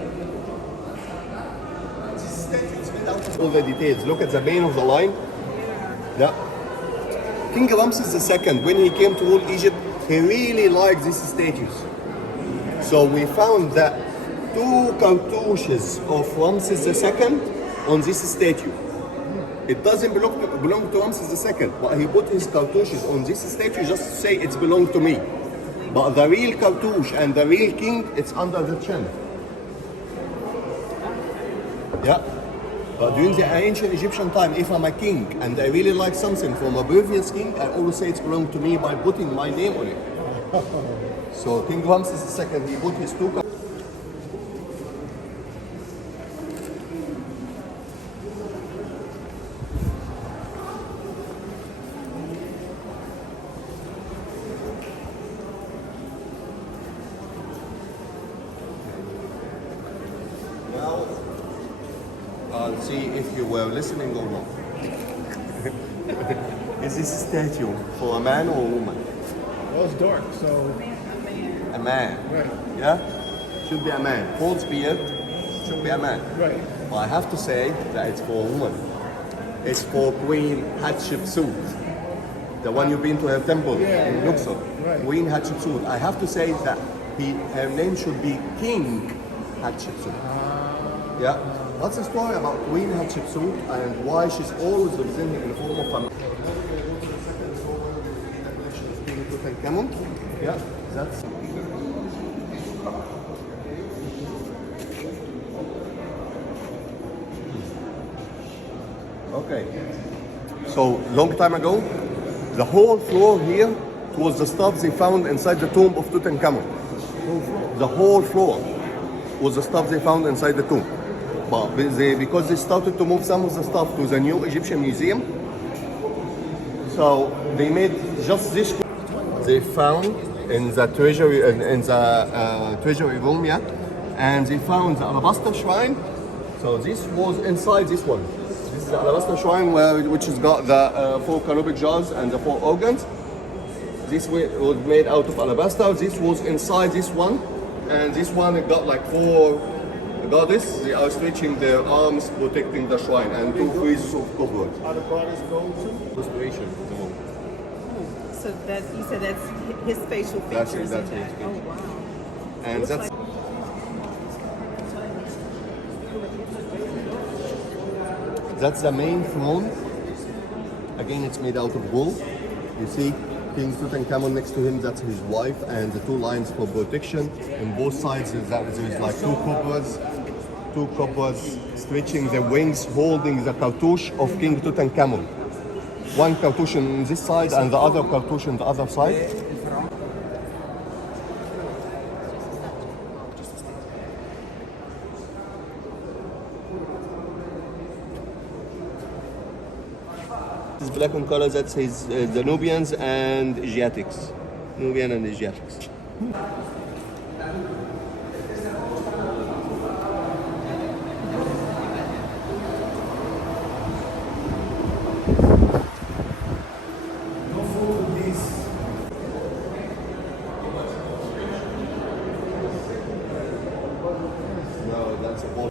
All the details. Look at the bane of the line. Yeah. King Ramses II, when he came to rule Egypt, he really liked these statues. So we found that 2 cartouches of Ramses II on this statue. It doesn't belong to Ramses II, but he put his cartouches on this statue just to say it's belonged to me. But the real cartouche and the real king, it's under the chin. Yeah. But during the ancient Egyptian time, if I'm a king and I really like something from a previous king, I always say it's belonged to me by putting my name on it. So King Ramses II, he put his 2 cartouches. I'll see if you were listening or not. Is this statue for a man or a woman? Well, it's dark, so. A man. Right. Yeah? Should be a man. False beard should be a man. Right. But I have to say that it's for a woman. It's for Queen Hatshepsut. The one you've been to her temple in Luxor. Right. Queen Hatshepsut. I have to say that her name should be King Hatshepsut. Yeah. What's the story about Queen Hatshepsut and why she's always represented in the form of a man? King Tutankhamun. Yeah, that's. Okay. So long time ago, the whole floor here was the stuff they found inside the tomb of Tutankhamun. The whole floor was the stuff they found inside the tomb. But because they started to move some of the stuff to the new Egyptian Museum, so they made just this. They found in the treasury treasury room, yeah, and they found the alabaster shrine. So this was inside this one. This is the alabaster shrine which has got the 4 canopic jars and the 4 organs. This was made out of alabaster. This was inside this one, and this one it got like 4 goddess. They are stretching their arms, protecting the shrine, and 2 friezes of cobwebs. How the goddess go to? Restoration. So that you said that's his facial That's features. it, that's in his that. features. Oh wow. And that's the main throne. Again, it's made out of wool. You see King Tutankhamun next to him, that's his wife, and the 2 lines for protection. On both sides, there's like 2 cobras stretching the wings, holding the cartouche of King Tutankhamun. 1 cartouche on this side and the other cartouche on the other side. This black in color, that says the Nubians and Asiatics. Nubian and Asiatics. No, that's a ball.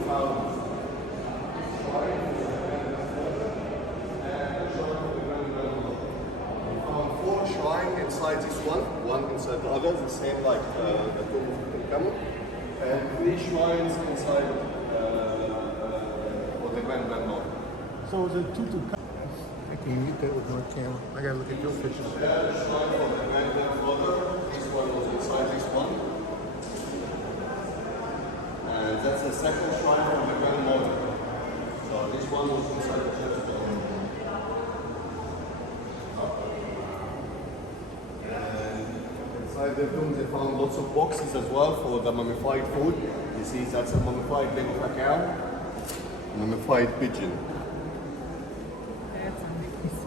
Inside this one inside the other, the same like the tomb of Tutankhamun, and 3 shrines inside for the grandmother. So is it Tutankhamun? Can you get that with my camera? I gotta look at your pictures. Yeah, the shrine for the grandmother. This one was inside this one, and that's the second shrine for the grandmother. So this one was inside the church. Inside the tomb they found lots of boxes as well for the mummified food. You see that's a mummified leg of a cow, mummified pigeon. That's amazing.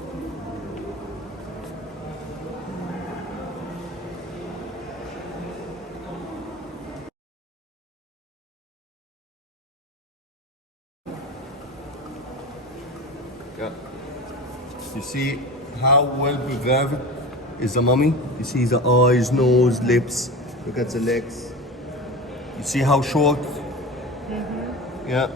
Yeah. You see how well preserved is the mummy. You see the eyes, nose, lips. Look at the legs. You see how short? Yeah.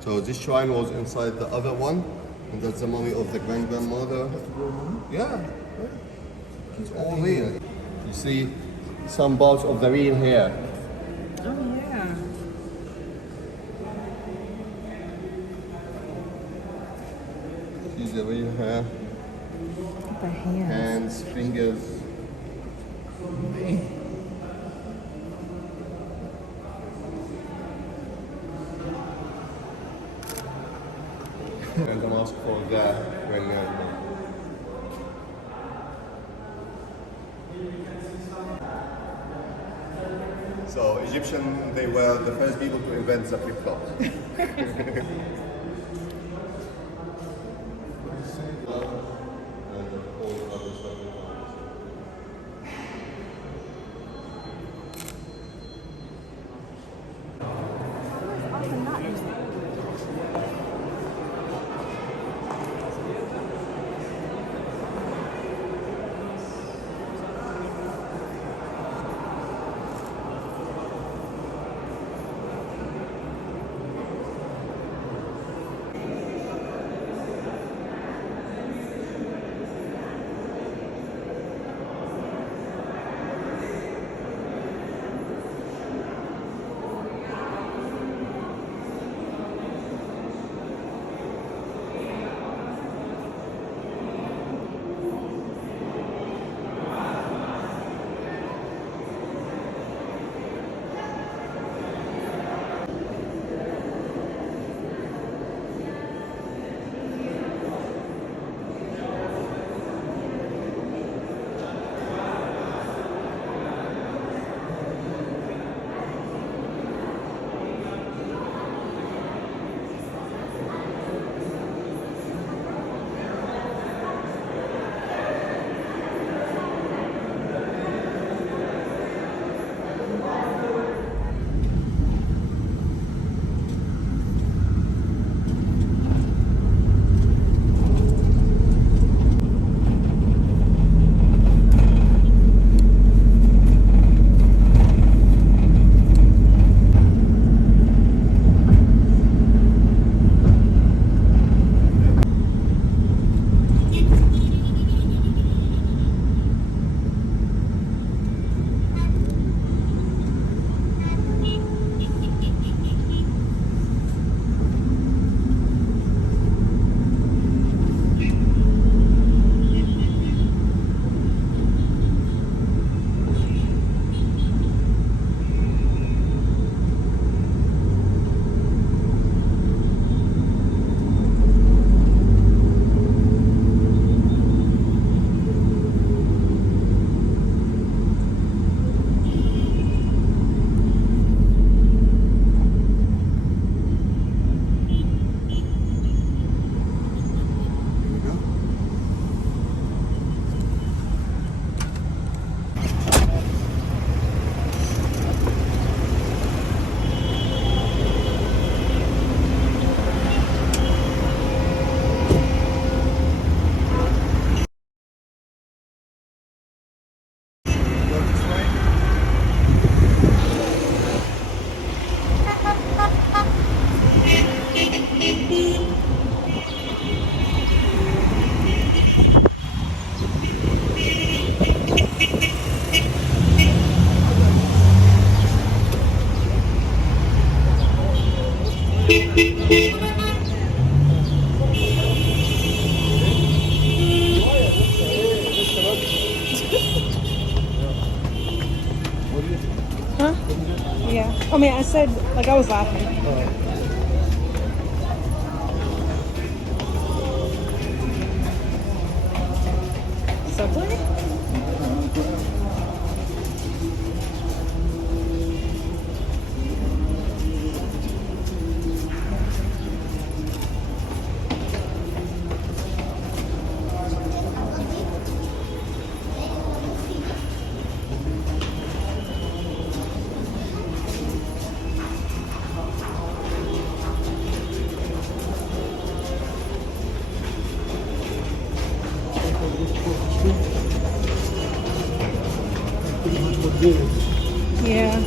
So this shrine was inside the other one, and that's the mummy of the grandmother. Yeah. It's all there. You see some parts of the real hair. Oh yeah. See the real hair. The hands. Hands, fingers. And the mask for the grandmother. So Egyptian, they were the first people to invent the flip-flops. Huh? Yeah. I mean, I said, like, I was laughing. Subway? Yeah.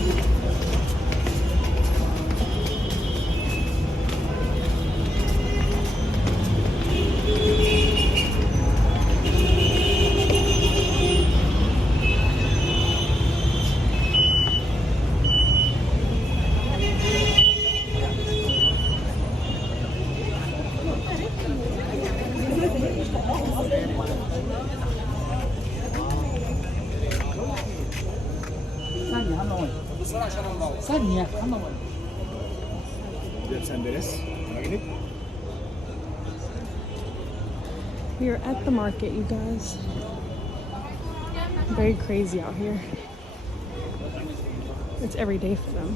We are at the market, you guys. Very crazy out here. It's every day for them.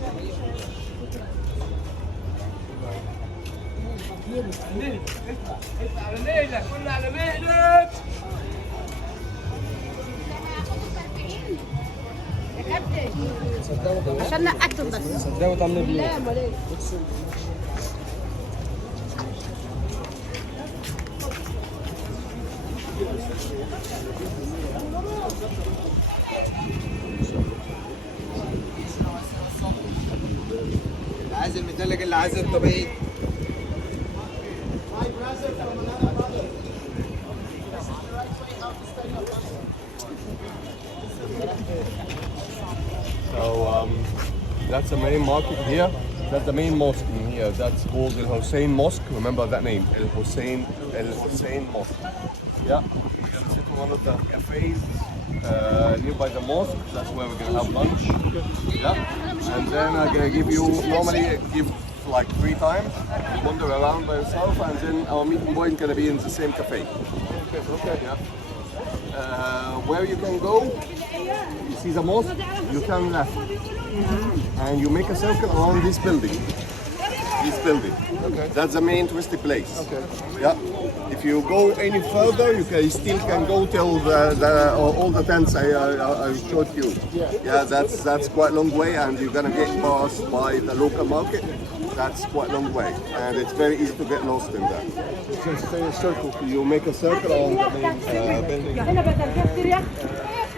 عشان نقعتهم بس. صدقوا تعملوا بيه. لا امال ايه؟ عايز المثلج اللي عايز الطبيعي. So that's the main market here. That's the main mosque in here. That's called the Hussein Mosque. Remember that name, Hussein Mosque. Yeah, we're gonna sit in one of the cafes nearby the mosque. That's where we're gonna have lunch. Yeah, and then I'm gonna give you give like 3 times. Wander around by yourself, and then our meeting point gonna be in the same cafe. Okay. Yeah. Where you can go, you see the mosque, you turn left. And you make a circle around this building. Okay. That's the main touristy place. Okay. Yeah. If you go any further, you still can go till all the tents I showed you. Yeah. That's quite a long way, and you're gonna get passed by the local market. That's quite a long way, and it's very easy to get lost in there. Just say a circle. You make a circle on the main building.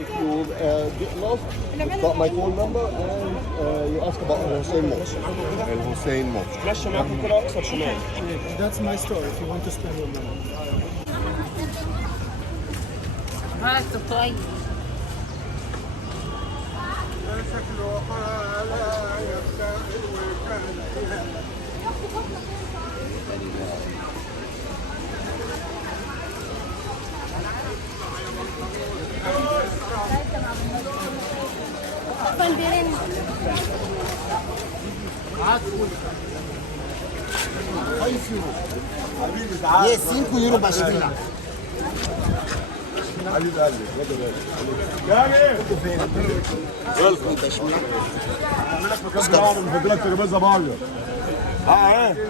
If you get lost, you've got my phone number, and you ask about Hussein Mosque. Hussein Mosque. That's my store if you want to spend your money. Yes, 5 euro bashkila.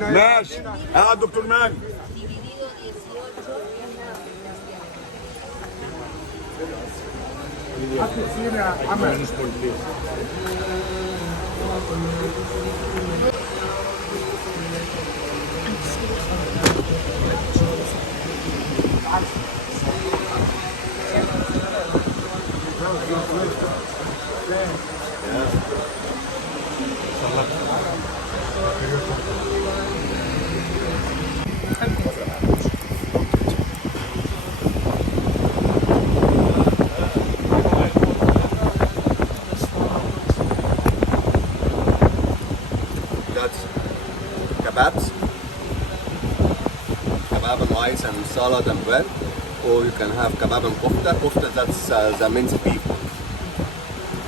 ماشي قاعد دكتور ماجد That's kebabs. kebab and rice and salad and bread, or you can have kebab and kofta. Kofta, that's the minced beef.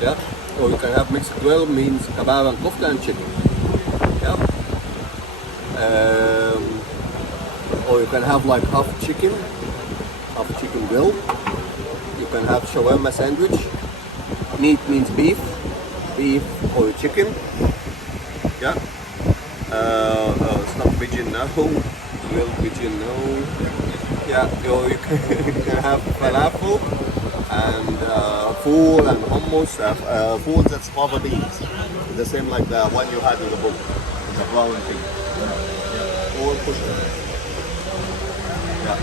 Yeah, or you can have mixed grill, means kebab and kofta and chicken. Yeah. Or you can have like half chicken grill. You can have shawarma sandwich. Meat means beef or chicken. Yeah. Stuffed pigeon no. Grilled pigeon no. Yeah. Or you can have falafel and fool and hummus. Fool, that's fava beans. The same like the one you had in the book, the brown thing. Yeah. Or kushka. Yeah.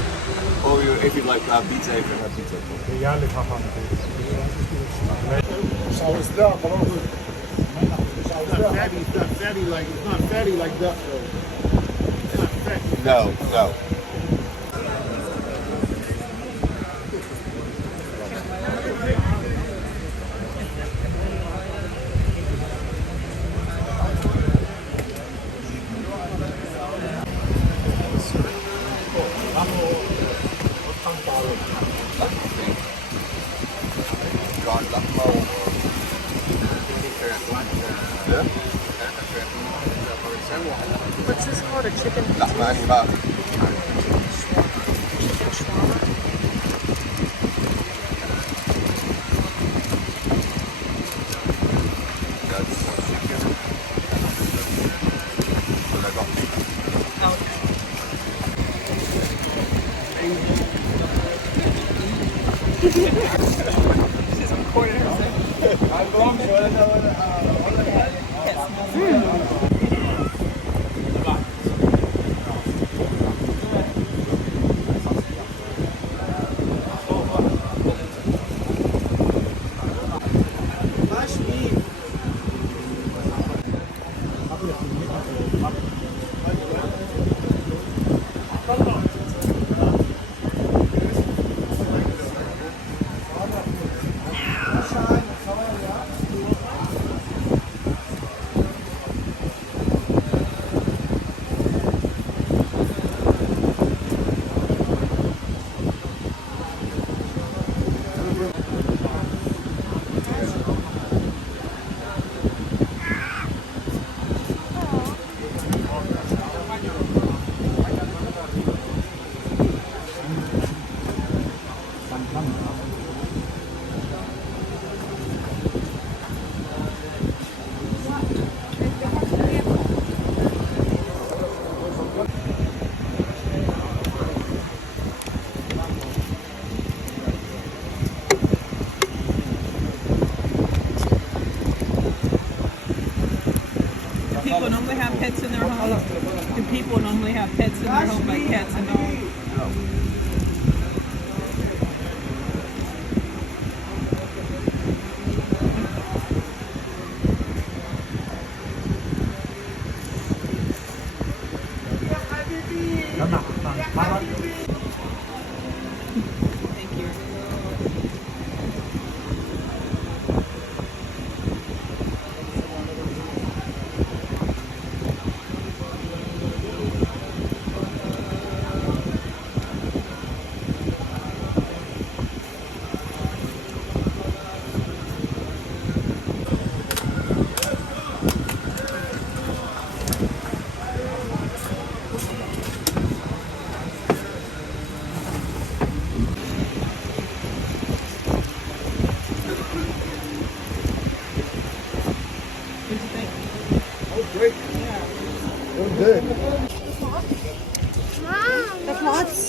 Or if you like pizza, you can have pizza. It's not fatty like duck though. It's not fatty. No. What's this called? A chicken? لحمة أنهي بقى؟ Chicken shawarma? That's chicken. What I got? She's recording herself. People normally have pets in their home. Do people normally have pets in their home, like cats and dogs? Thank you. Great. We're good. The cloths?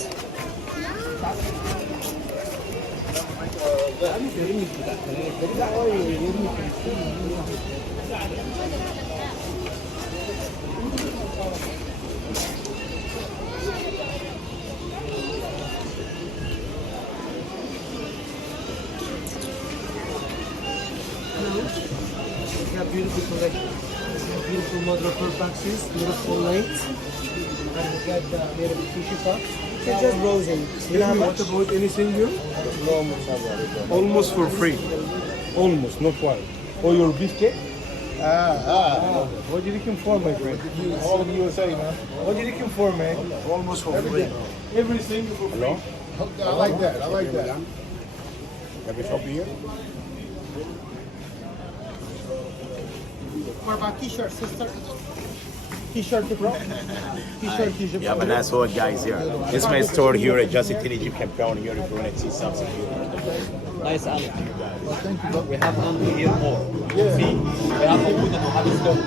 We have beautiful collection. Beautiful mother of pearl boxes, beautiful lights. And we got made of tissue box. It's just browsing. What about anything new? Almost for free. Almost, not quite. Or your beefcake? What are you looking for, my friend? All of the USA, man. What are you looking for, man? Almost for Every free. day. Everything for free. Hello? I like that. I like that. Have a shop here? What about t-shirts, sister? T-shirt, bro. T-shirt. Yeah, but that's all guys here. This is my store here at Just Egyptian Pound here if you want to see something here. Nice, Ali. We have only here more. See, we have food that we have in stock.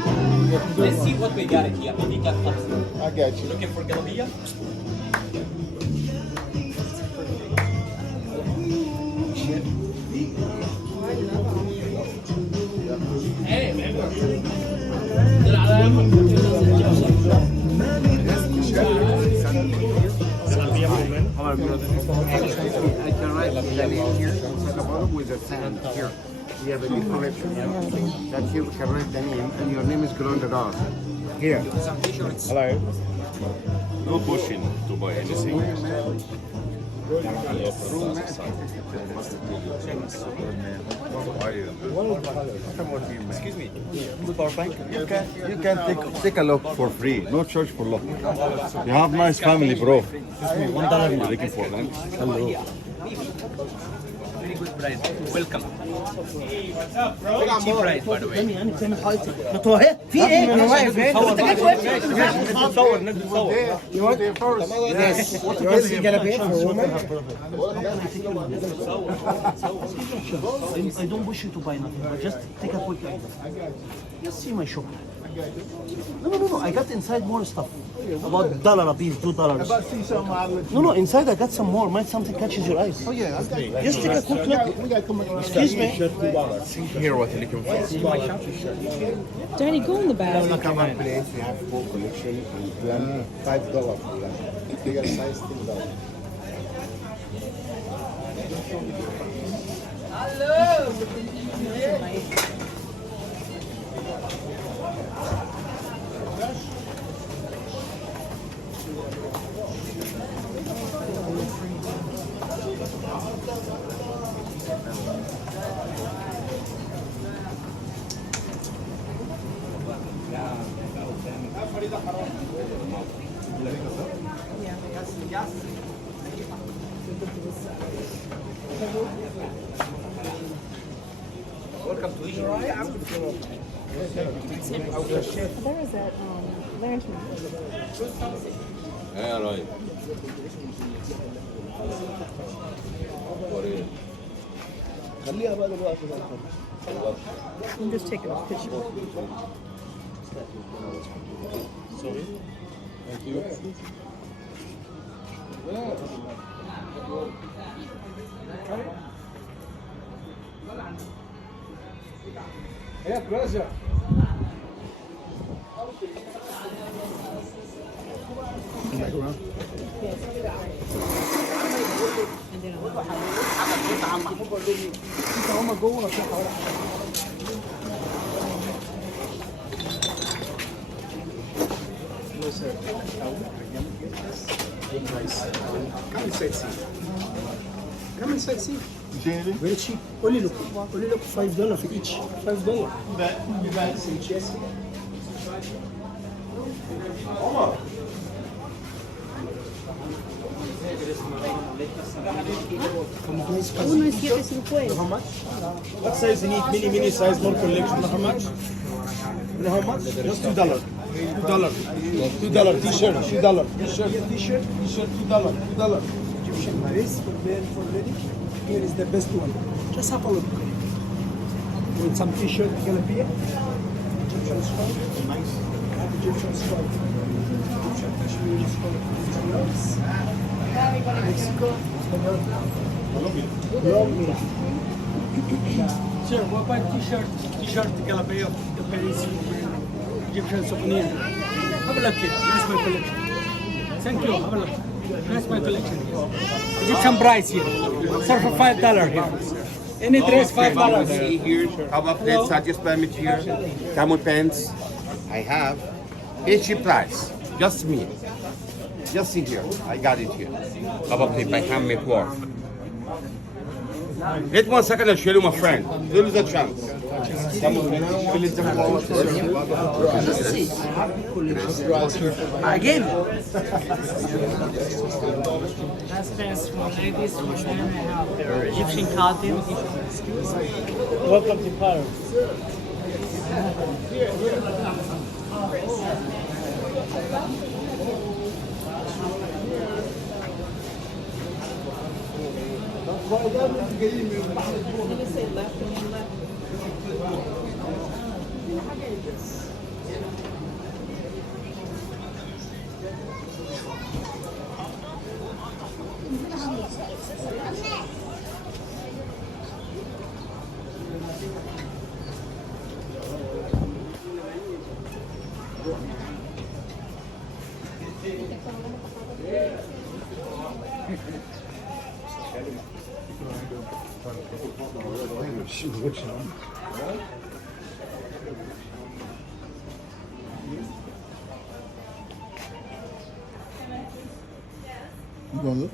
Let's see what we got here. We got something. I got you. Looking for Galabia? Hey, man. I can write the name here, talk about it with the sand here. We have a big collection. That's here, we can write the name, and your name is Grand Radar. Here. Hello. No pushing to buy anything. Excuse me. You can take a look for free. No charge for look. You have nice family, bro. $1 you're looking for, man. Hello. Very good price. Welcome. Very cheap price, by the way. في ايه؟ انا واقف هنا. انت جاي واقف نتصور نتصور. You want it first? Yes. You want to see Galabia for women? I don't wish you to buy nothing, but just take a quick look. Just see my shop. No. I got inside more stuff. About $1 a piece, $2. No, inside I got some more. Might something catches your eyes. Oh yeah, just take a quick look. Excuse me. Here what you're looking for. Daddy, go in the bag. Come on, place. We have full collection and plan $5 for that. Bigger size, $10. Welcome to Egypt. There is that lantern. Yeah, right. I'm just taking a picture. Sorry. Thank you. Yeah, pleasure. Come inside, see. Very cheap. Only look $5 for each. $5. Uno es 7.50. How much? What size you need? Mini size, more collection. How much? You know how much? Just $2. $2. T-shirt. $2. T-shirt. $2. Egyptian Meusem for lady. Here is the best one. Just have a look. With some T-shirt, Galabia. Egyptian stripe. Nice. Egyptian stripe. Egyptian Kashmiri stripe. Mexico. Colombia. Sir, what about T-shirt, Galabia, the Paris, Egyptian souvenir. Have a look here. Nice my collection. Thank you. Have a look. Nice my collection. Egyptian price here. Sir, for $5 here. Any dress $5. See here, how about that satisfied me here? Camel pants. I have. It's cheap price. Just me. Just see here. I got it here. How about the by handmade work? Wait 1 second, I'll show you my friend. There is a chance. Again. That's best from ladies from Cheyenneaviana. They're Egyptian cartoons. Welcome to Cairo. You gonna look?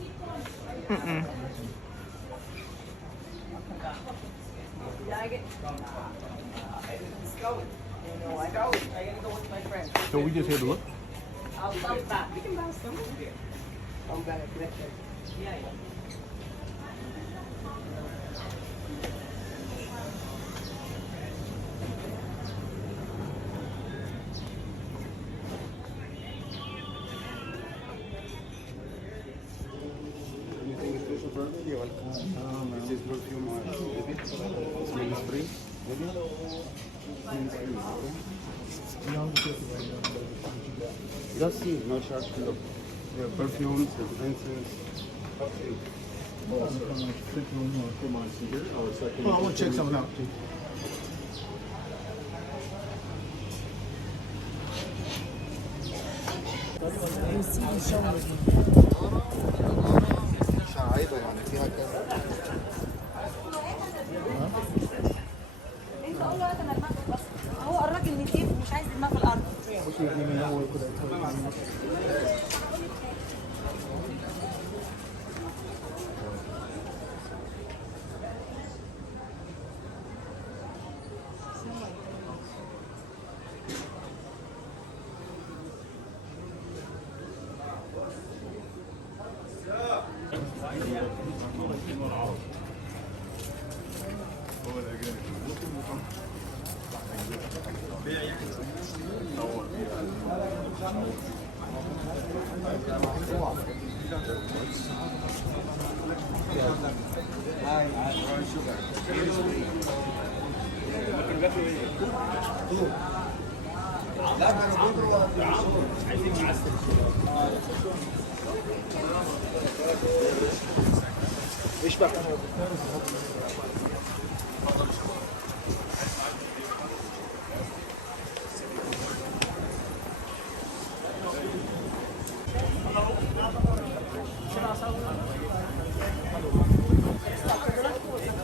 So we just here to look? Anything special for me? You're welcome. This is perfume or maybe? Smell spring? Maybe? Just see, no sharp look. There are perfumes, incense. Oh, I want to check something out too. عايبه يعني فيها كذا. انت قول له انا دماغك بس هو الراجل نتيف مش عايز دماغ في الارض. ايش بقى؟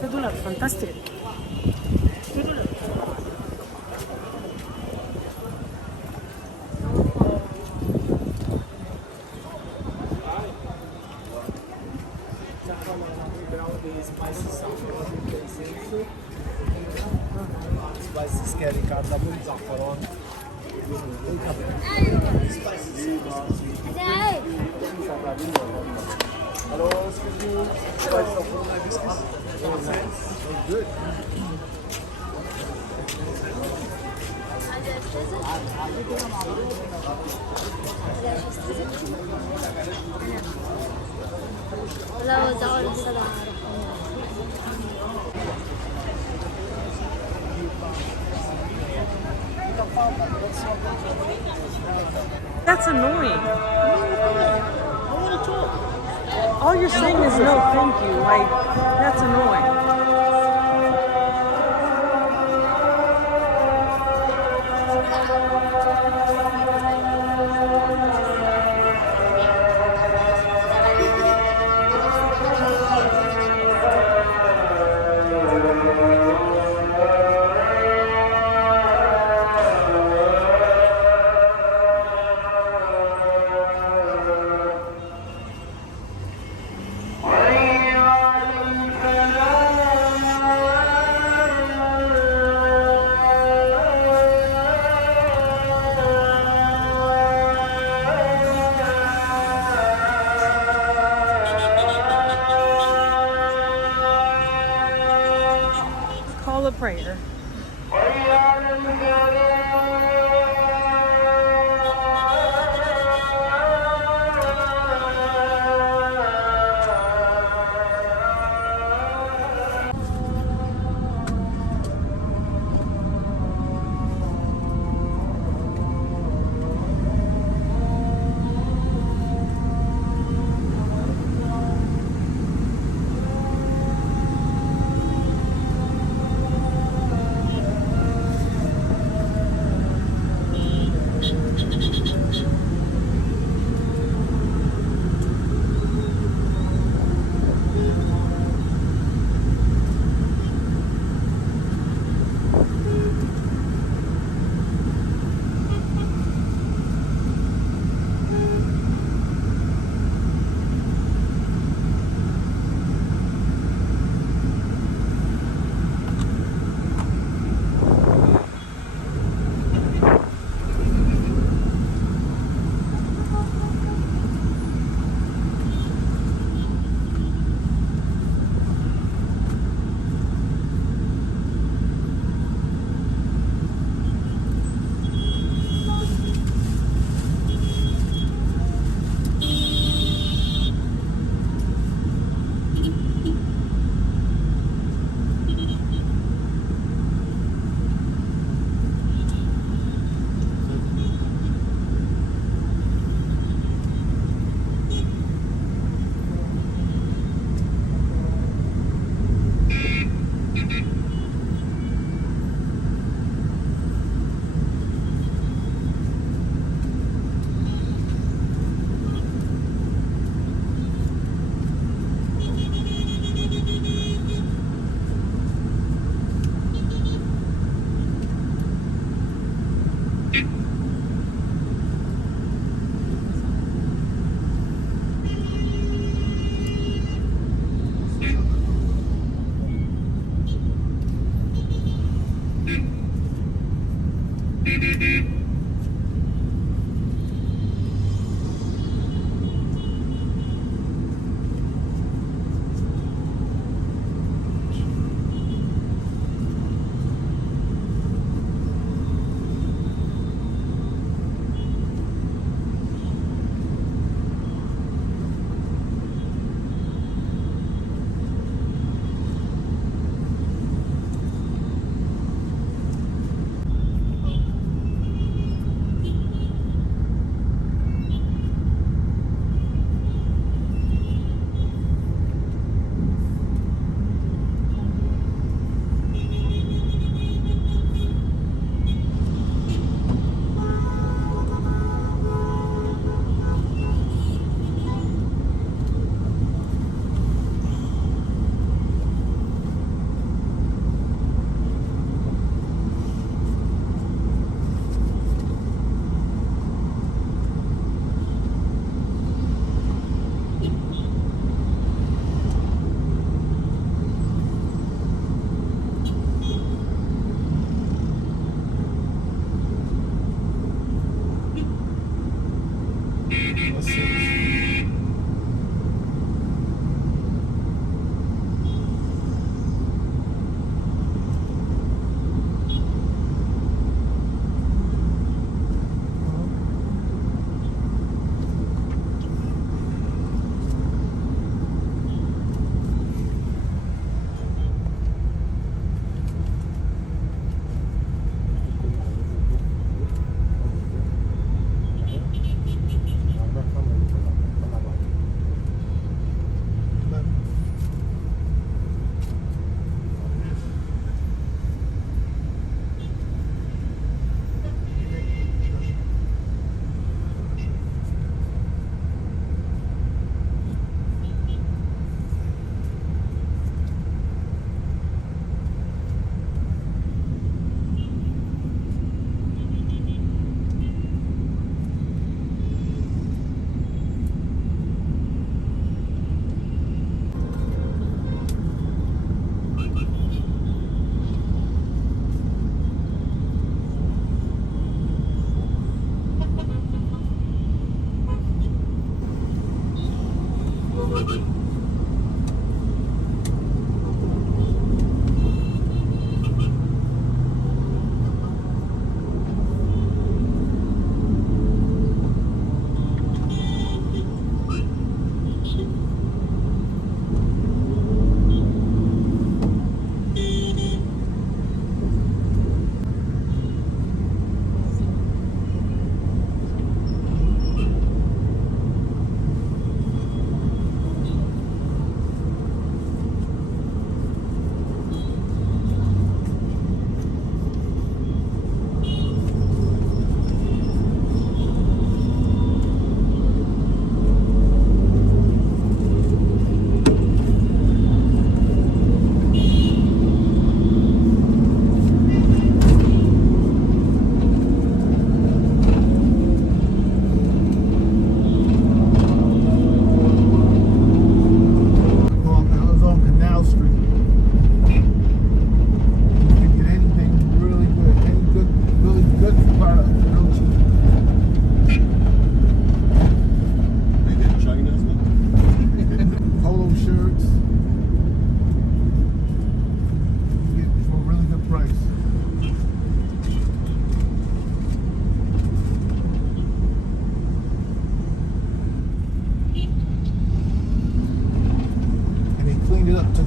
$2 fantastic. $2. Spices carry cardamom, زعفران. Hello, excuse me. Spice of all hibiscus. Good. لا وزعوا الصلاة. That's annoying. All you're saying is no, thank you. Like, that's annoying. حي على الفلاح prayer.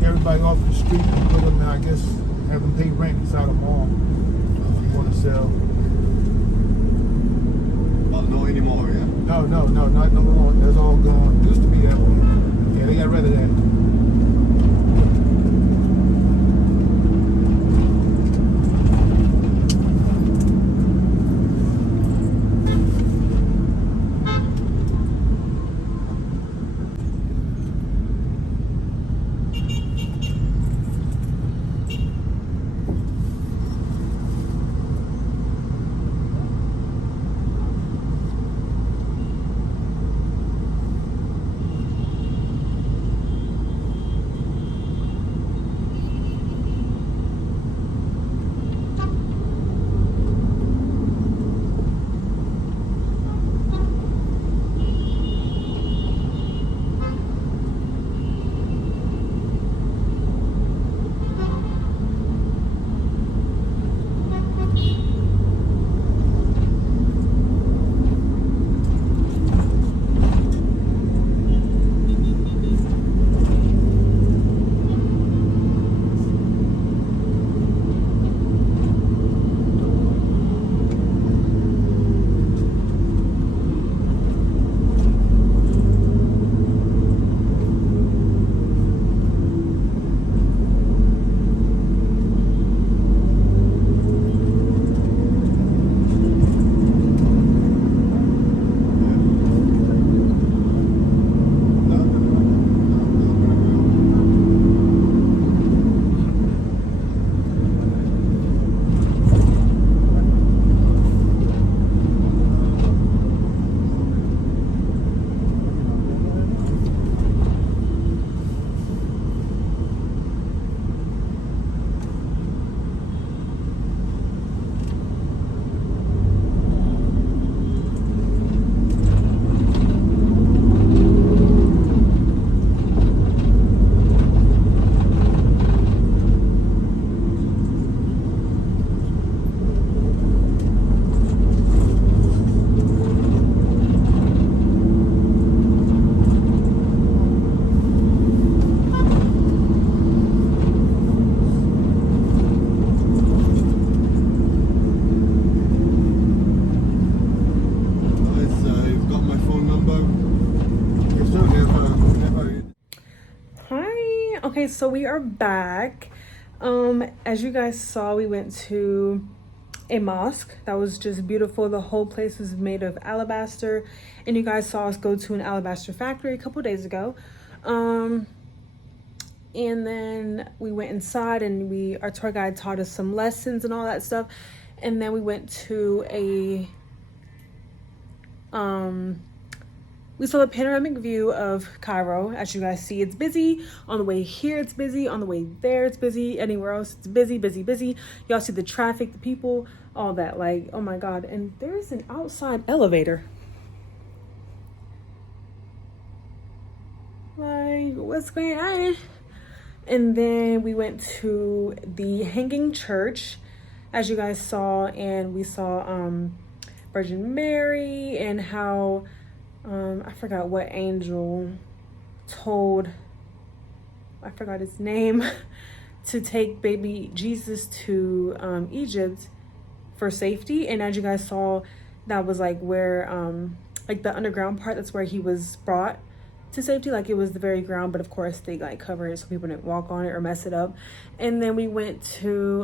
kick everybody off the street and put them, I guess, have them pay rent inside a mall. If you want to sell. Well, no anymore, yeah? No, not no more. That's all gone. Used to be that way. Yeah, they got rid of that. Okay, so we are back. As you guys saw, we went to a mosque that was just beautiful. The whole place was made of alabaster, and you guys saw us go to an alabaster factory a couple days ago. And then we went inside, and our tour guide taught us some lessons and all that stuff. And then we went to a we saw a panoramic view of Cairo. As you guys see, it's busy. On the way here, it's busy. On the way there, it's busy. Anywhere else, it's busy, busy, busy. Y'all see the traffic, the people, all that. Like, oh my God. And there's an outside elevator. Like, what's going on? And then we went to the Hanging Church, as you guys saw. And we saw Virgin Mary and how... I forgot what angel told, I forgot his name, to take baby Jesus to Egypt for safety. And as you guys saw, that was like where, like the underground part, that's where he was brought to safety. Like it was the very ground, but of course they like cover it so people didn't walk on it or mess it up. And then we went to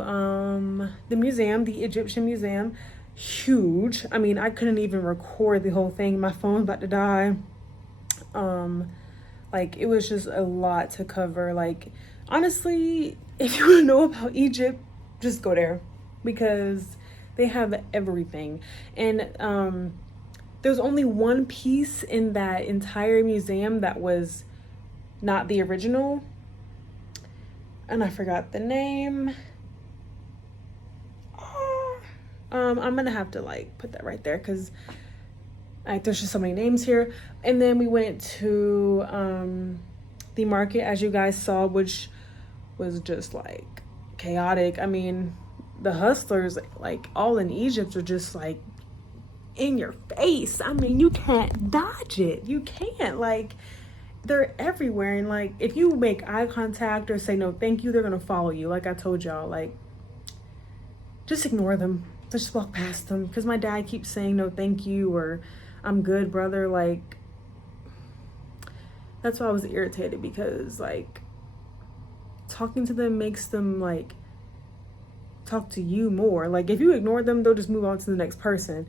the museum, the Egyptian Meusem. Huge. I mean, I couldn't even record the whole thing. My phone's about to die. Like it was just a lot to cover. Like honestly, if you want to know about Egypt, just go there because they have everything. And there's only one piece in that entire museum that was not the original, and I forgot the name. I'm gonna have to like put that right there because like there's just so many names here. And then we went to the market, as you guys saw, which was just like chaotic. I mean, the hustlers, like all in Egypt, are just like in your face. I mean, you can't dodge it. You can't. Like they're everywhere. And like, if you make eye contact or say no thank you, they're gonna follow you. Like I told y'all, like, just ignore them. Just walk past them. Because my dad keeps saying no thank you or I'm good, brother. Like, that's why I was irritated, because like talking to them makes them like talk to you more. Like if you ignore them, they'll just move on to the next person.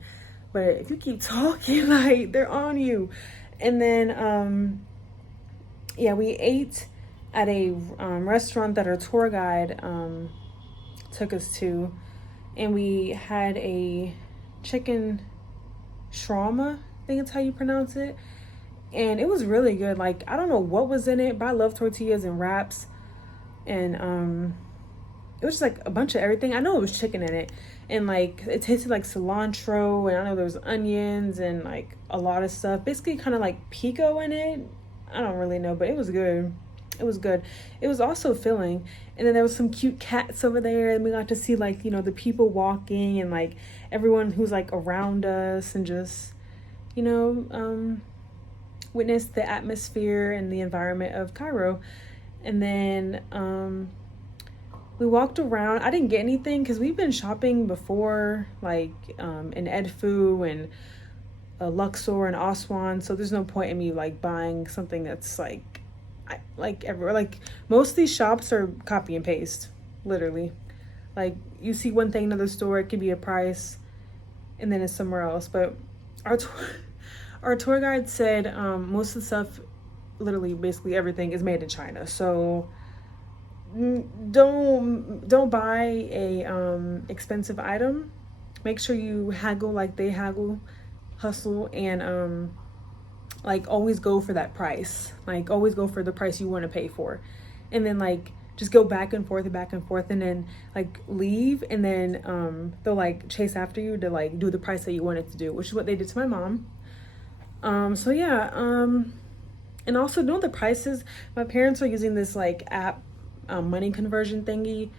But if you keep talking, like, they're on you. And then yeah, we ate at a restaurant that our tour guide took us to, and we had a chicken shawarma, I think that's how you pronounce it, and it was really good. Like, I don't know what was in it, but I love tortillas and wraps, and it was just like a bunch of everything. I know it was chicken in it, and like it tasted like cilantro, and I know there was onions and like a lot of stuff, basically kind of like pico in it. I don't really know, but it was good. It was good. It was also filling. And then there was some cute cats over there, and we got to see like, you know, the people walking and like everyone who's like around us, and just, you know, witness the atmosphere and the environment of Cairo. And then we walked around. I didn't get anything because we've been shopping before, like in Edfu and Luxor and Aswan, so there's no point in me like buying something that's like everywhere. Like most of these shops are copy and paste, literally. Like you see one thing in another store, it could be a price, and then it's somewhere else. But our tour guide said most of the stuff, literally basically everything, is made in China. So don't buy a expensive item. Make sure you haggle like they haggle, hustle, and like always go for that price. Like always go for the price you want to pay for, and then like just go back and forth, and then like leave, and then they'll like chase after you to like do the price that you wanted to do, which is what they did to my mom. So yeah, and also know the prices. My parents are using this like app, money conversion thingy,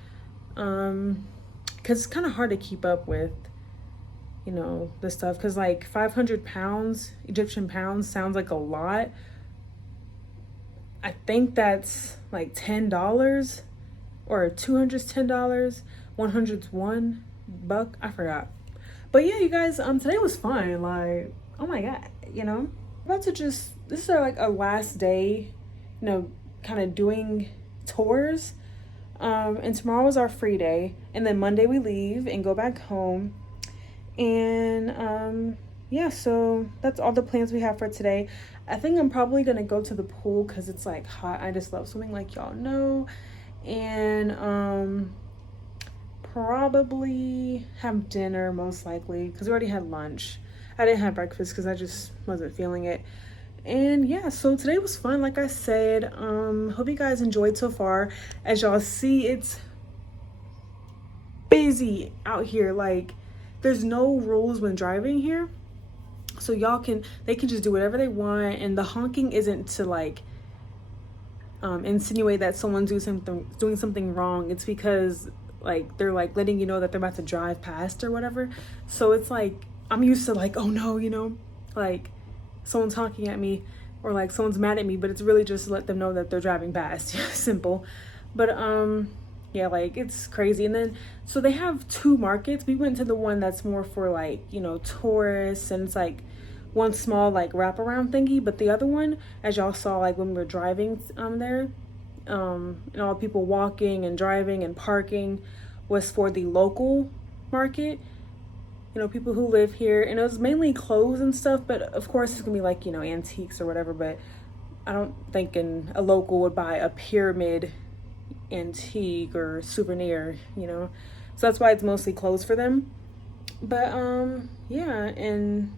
because it's kind of hard to keep up with, you know, the stuff, because like 500 pounds, Egyptian pounds, sounds like a lot. I think that's like $10, or 200's $10, 100's $1, I forgot. But yeah, you guys, today was fun. Like, oh my god, you know, about to just, this is our last day, you know, kind of doing tours, and tomorrow is our free day, and then Monday we leave and go back home. And yeah, so that's all the plans we have for today. I think I'm probably gonna go to the pool because it's like hot. I just love swimming, like y'all know. And probably have dinner, most likely, because we already had lunch. I didn't have breakfast because I just wasn't feeling it. And yeah, so today was fun, like I said. Hope you guys enjoyed so far. As y'all see, it's busy out here. Like, there's no rules when driving here, so they can just do whatever they want, and the honking isn't to like insinuate that someone's doing something wrong. It's because like they're like letting you know that they're about to drive past or whatever. So it's like I'm used to like, oh no, you know, like someone's honking at me or like someone's mad at me, but it's really just to let them know that they're driving past. Simple. But yeah, like it's crazy. And then so they have two markets. We went to the one that's more for like, you know, tourists, and it's like one small like wraparound thingy, but the other one, as y'all saw like when we were driving there, and all people walking and driving and parking, was for the local market, you know, people who live here. And it was mainly clothes and stuff, but of course it's gonna be like, you know, antiques or whatever. But I don't think a local would buy a pyramid antique or souvenir, you know, so that's why it's mostly clothes for them. But yeah, and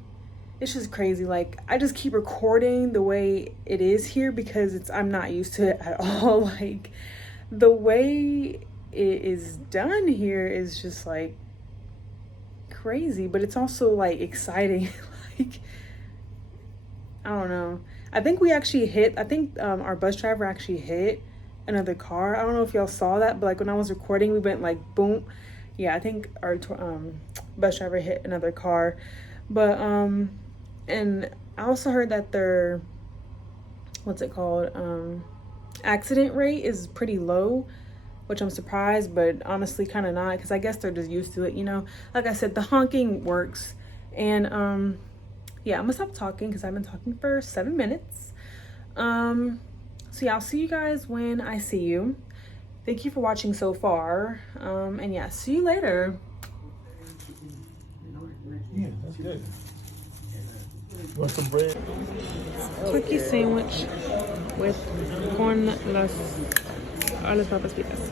it's just crazy. Like, I just keep recording the way it is here because I'm not used to it at all. Like, the way it is done here is just like crazy, but it's also like exciting. Like, I don't know, I think our bus driver actually hit another car. I don't know if y'all saw that, but like when I was recording, we went like boom. Yeah, I think our bus driver hit another car. But and I also heard that their what's it called, accident rate is pretty low, which I'm surprised, but honestly kind of not, because I guess they're just used to it, you know. Like I said, the honking works. And yeah, I'm gonna stop talking because I've been talking for 7 minutes. So yeah, I'll see you guys when I see you. Thank you for watching so far, and yeah, see you later. Yeah, that's good. Want some bread? Cookie sandwich with con las papas fritas.